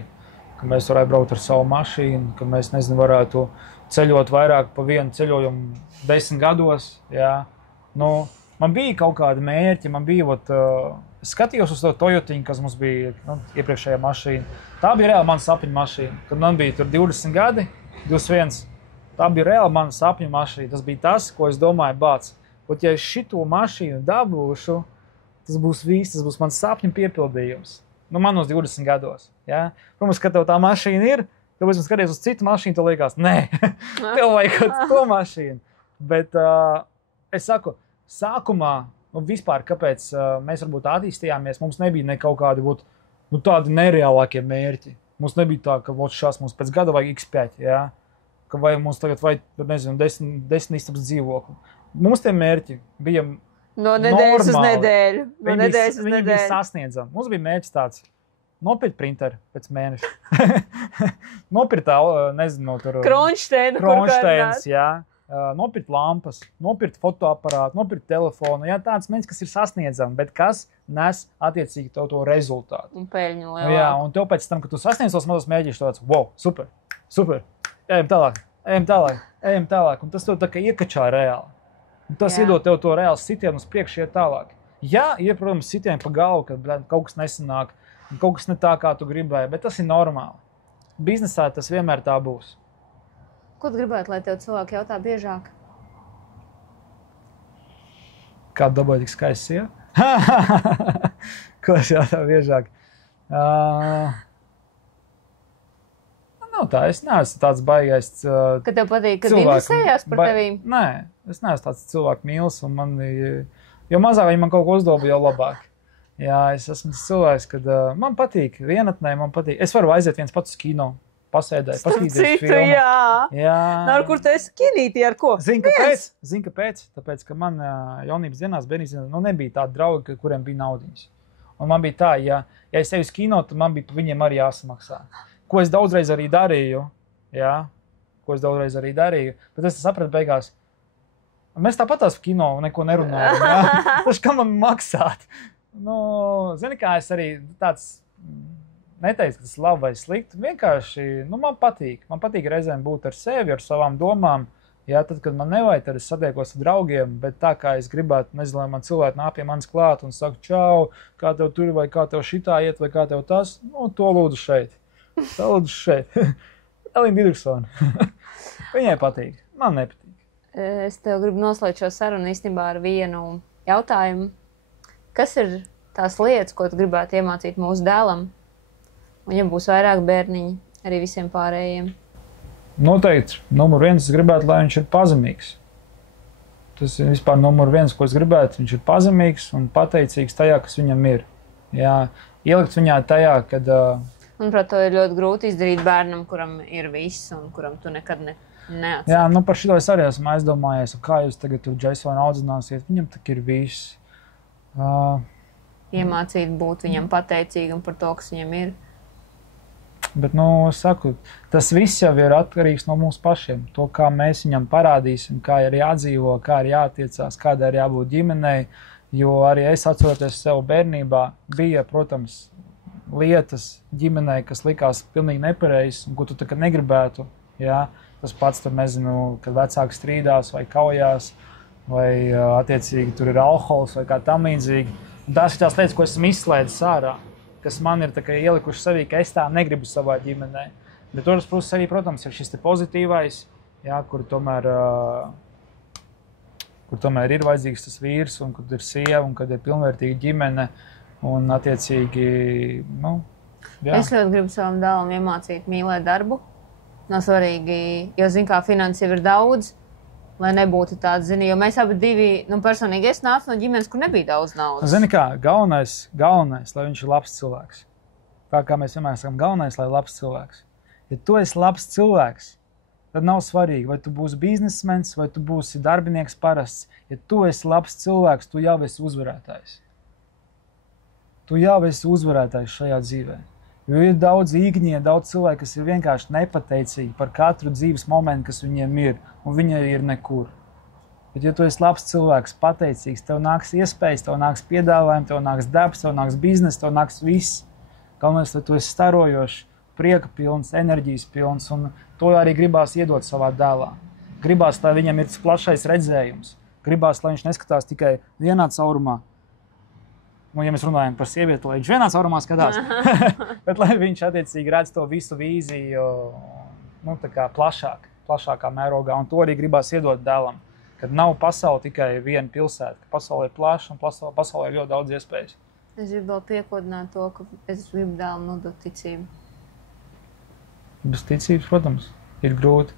ka mēs varētu braukt ar savu mašīnu, ka mēs, varētu ceļot vairāk pa vienu ceļojumu 10 gados. Jā. Man bija kaut kādi mērķi, es skatījos uz to Toyotiņu, kas mums bija iepriekšējā mašīna. Tā bija reāli mana sapņu mašīna. Kad man bija tur 20 gadi, 21, tā bija reāli mana sapņu mašīna. Tas bija tas, ko es domāju, ja es šito mašīnu dabūšu, tas būs viss, tas būs mans sapņu piepildījums. Manos 20 gados. Ja? Protams, kad tev tā mašīna ir, tad es skaties uz citu mašīnu, tev liekas, nē, tev vajag to mašīnu. Bet es saku, sākumā, vispār, kāpēc mēs varbūt attīstījāmies, mums nebija ne kaut kādi tādi nereālākie mērķi. Mums nebija tā, ka šās mums pēc gada vajag X5, jā? Ka vai mums tagad vajag, 10 istabas dzīvokli. Mums tie mērķi bija no nedēļas uz nedēļu. Viņi bija sasniedzami. Mums bija mērķis tāds, nopirkt printeri pēc mēneša. Nopirkt, tur Kronšteins, jā. Nopirkt lampas, nopirkt fotoaparātu, nopirkt telefonu. Jā, tāds mērķis, kas ir sasniedzams, bet kas nes attiecīgi to rezultātu. Un peļņu lielāku. Jā, un tev pēc tam, kad tu sasniedz tos mazos mērķus, tāds, wow, super, ejam tālāk. Un tas tev tā kā iekačā reāli. Un tas iedod tev to reāli sitienu uz priekšu iet tālāk. Jā, protams, sitienu pa galvu, ka kaut kas nesanāk, kaut kas ne tā, kā tu gribēji, bet tas ir normāli. Biznesā tas vienmēr tā būs. Ko tu gribētu, lai tev cilvēki jautā biežāk? Kā dabūja tik skaists sieva? Ko es jautāju biežāk? Nav tā, es neesmu tāds baigais Ka tev patīk, kad interesējās par tevīm? Nē, es neesmu tāds cilvēku mīlis, un jo mazāk viņi man kaut ko uzdobu, jo labāk. Jā, es esmu tas cilvēks, kad man patīk vienatnē, es varu aiziet viens pats uz kino, pasēdēt, paskatīties filmu. Jā. Ar kur tu esi kinītī, ar ko? Zini, kāpēc? Tāpēc, ka man jaunības dienās, bērnības dienās, nebija tādi draugi, kuriem bija naudiņas. Un man bija tā, ja es eju uz kino, tad man bija pa viņiem arī jāsamaksā. Ko es daudzreiz arī darīju, bet es sapratu beigās, mēs tāpat tās kino neko nerunājam, taču kā man maksāt? Zini kā, es arī tāds neteicu, ka tas labi vai slikti, vienkārši, man patīk reizēm būt ar sevi, ar savām domām. Jā, tad, kad man nevajag, tad es satiekos ar draugiem, bet tā kā es gribētu, nezinu, lai man cilvēki nāk pie manis klāt un saka, čau, kā tev tur, vai kā tev šitā iet, vai kā tev tas, to lūdzu šeit. Elīna Didriksone. Viņai patīk, man nepatīk. Es tev gribu noslēgt šo sarunu īstenībā ar vienu jautājumu. Kas ir tās lietas, ko tu gribētu iemācīt mūsu dēlam? Un ja būs vairāk bērniņi, arī visiem pārējiem? Noteikti, numur 1, es gribētu, lai viņš ir pazemīgs. Tas ir vispār numur 1, ko es gribētu. Viņš ir pazemīgs un pateicīgs tajā, kas viņam ir. Jā, ielikt viņā tajā, kad... Manuprāt, to ir ļoti grūti izdarīt bērnam, kuram ir viss un kuram tu nekad neatsaki. Jā, par šito es arī esmu aizdomājies, kā jūs tagad tur Jasonu audzināsiet. Viņam tak ir viss. Iemācīt būt viņam pateicīgam par to, kas viņam ir. Bet, es saku, tas viss jau ir atkarīgs no mums pašiem. To, kā mēs viņam parādīsim, kā ir jādzīvo, kā ir jātiecās, kāda ir jābūt ģimenei. Jo arī es atceroties sev bērnībā, bija, protams, lietas ģimenei, kas likās pilnīgi nepareizs, un ko tu tā kā negribētu. Jā? Tas pats, tur nezinu, kad vecāki strīdās vai kaujās, vai attiecīgi tur ir alkohols vai kā tam līdzīgi. Un tās ir tās lietas, ko esmu izslēdzis ārā, kas man ir ielikuši sevī, ka es tā negribu savā ģimenē. Bet otrs puses arī, protams, ir šis te pozitīvais, jā, kur tomēr ir vajadzīgs tas vīrs, un kur ir sieva, un kad ir pilnvērtīga ģimene, un attiecīgi, jā. Es ļoti gribu savam dēlam iemācīt mīlēt darbu. Nav svarīgi, jo, zin kā, finanses jau ir daudz, lai nebūtu tāds, jo mēs abi divi, personīgi es nācu no ģimenes, kur nebija daudz naudas. Zini kā, galvenais, lai viņš ir labs cilvēks. Tā kā mēs vienmēr sakām, galvenais, lai ir labs cilvēks. Ja tu esi labs cilvēks, tad nav svarīgi, vai tu būsi biznesmens, vai tu būsi darbinieks parasts. Ja tu esi labs cilvēks, tu jau esi uzvarētājs. Tu jau esi uzvarētājs šajā dzīvē. Jo ir daudz īgņie, daudz cilvēku, kas ir vienkārši nepateicīgi par katru dzīves momentu, kas viņiem ir, un viņi ir nekur. Bet, ja tu esi labs cilvēks, pateicīgs, tev nāks iespējas, tev nāks piedāvājumi, tev nāks darbs, tev nāks bizness, tev nāks viss. Galvenais, lai tu esi starojošs, prieka pilns, enerģijas pilns, un to arī gribās iedot savā dēlā. Gribās, lai viņam ir plašais redzējums. Gribās, lai viņš neskatās tikai vienā caurumā. Ja mēs runājam par sievieti, lai viņš vienā caurumā skatās, bet lai viņš attiecīgi redz to visu vīziju plašākā mērogā. Un to arī gribās iedot dēlam, kad nav pasaule tikai viena pilsēta, ka pasaule ir plaša un pasaulē ir ļoti daudz iespējas. Es gribu vēl piekodināt to, ka es gribu dēlam nodot ticību. Bez ticības, protams, ir grūti.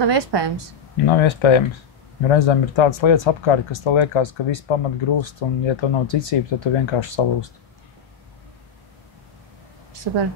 Nav iespējams. Nav iespējams. Reizēm ir tādas lietas apkārt, kas tev liekas, ka viss pamat grūst, un ja tev nav ticība, tad tu vienkārši salūst. Super.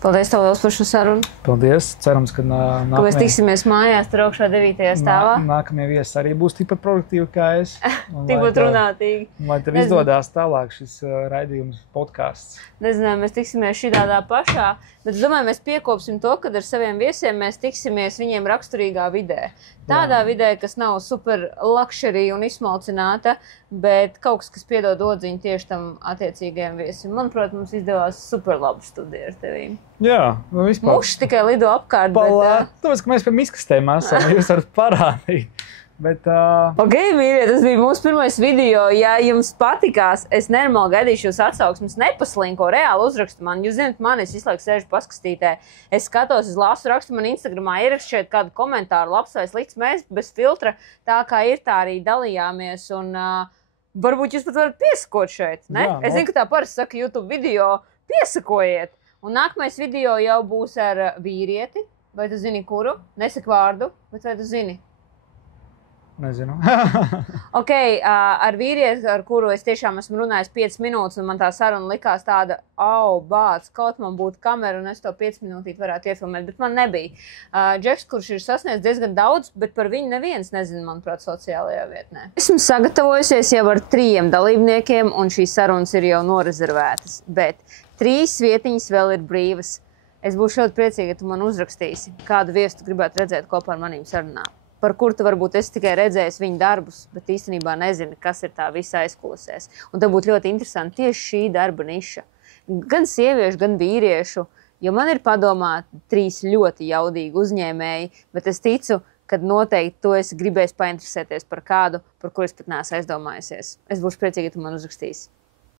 Paldies tev liels par šo sarunu. Paldies. Cerams, ka ka mēs tiksimies mājās, tur augšā 9. stāvā. Nākamie viesi arī būs tikpat produktīvi kā es. Tikpat runātīgi. Lai tev izdodās tālāk šis raidījums podcasts. Nezinu, mēs tiksimies šitādā pašā, bet es domāju, mēs piekopsim to, kad ar saviem viesiem mēs tiksimies viņiem raksturīgā vidē. Tādā vidē, kas nav super luxury un izsmalcināta, bet kaut kas piedod odziņu tieši tam attiecīgajiem viesim. Manuprāt, mums izdevās super labu studiju ar tevīm. Jā, vispār. Muši tikai lido apkārt. Tāpēc, ka mēs pie miskastēm esam, jūs varat parādīt. Bet, Ok, mīļie, tas bija mūsu pirmais video. Ja jums patikās, es nenormāli gaidīšu jūs atsauksmes, nepaslinko, reāli uzrakstu man. Jūs zināt, man es visu laiku sēžu paskastītē. Es skatos, es lasu rakstu man Instagramā, ierakstu šeit kādu komentāru, labs vai slikts. Mēs bez filtra, tā kā ir, tā arī dalījāmies. Un varbūt jūs pat varat piesakot šeit, ne? Jā, es zinu, ka tā parasti saka YouTube video, piesakojiet. Un nākamais video jau būs ar vīrieti. Vai tu zini, kuru? Nesaka vārdu, bet vai tu zini? Nezinu. Ok, ar vīrieti, ar kuru es tiešām esmu runājis 5 minūtes, un man tā saruna likās tāda, bāc, kaut man būtu kamera, un es to 5 minūtīt varētu iefilmēt, bet man nebija. Džeks, kurš ir sasniedz diezgan daudz, bet par viņu neviens nezina, manuprāt, sociālajā vietnē. Esmu sagatavojusies jau ar 3 dalībniekiem, un šīs sarunas ir jau norezervētas, bet 3 vietiņas vēl ir brīvas. Es būšu ļoti priecīga, ja tu man uzrakstīsi, kādu viesu tu gribētu redzēt kopā ar manīm sarunām. Par kur tu varbūt esi tikai redzējis viņu darbus, bet īstenībā nezini, kas ir tā visa aizkulisēs. Un tev būtu ļoti interesanti tieši šī darba niša. Gan sieviešu, gan vīriešu, jo man ir padomā 3 ļoti jaudīgi uzņēmēji, bet es ticu, ka noteikti tu esi gribējis painteresēties par kādu, par kur es pat neesmu aizdomājusies. Es būšu priecīga, ja tu man uzrakstīsi.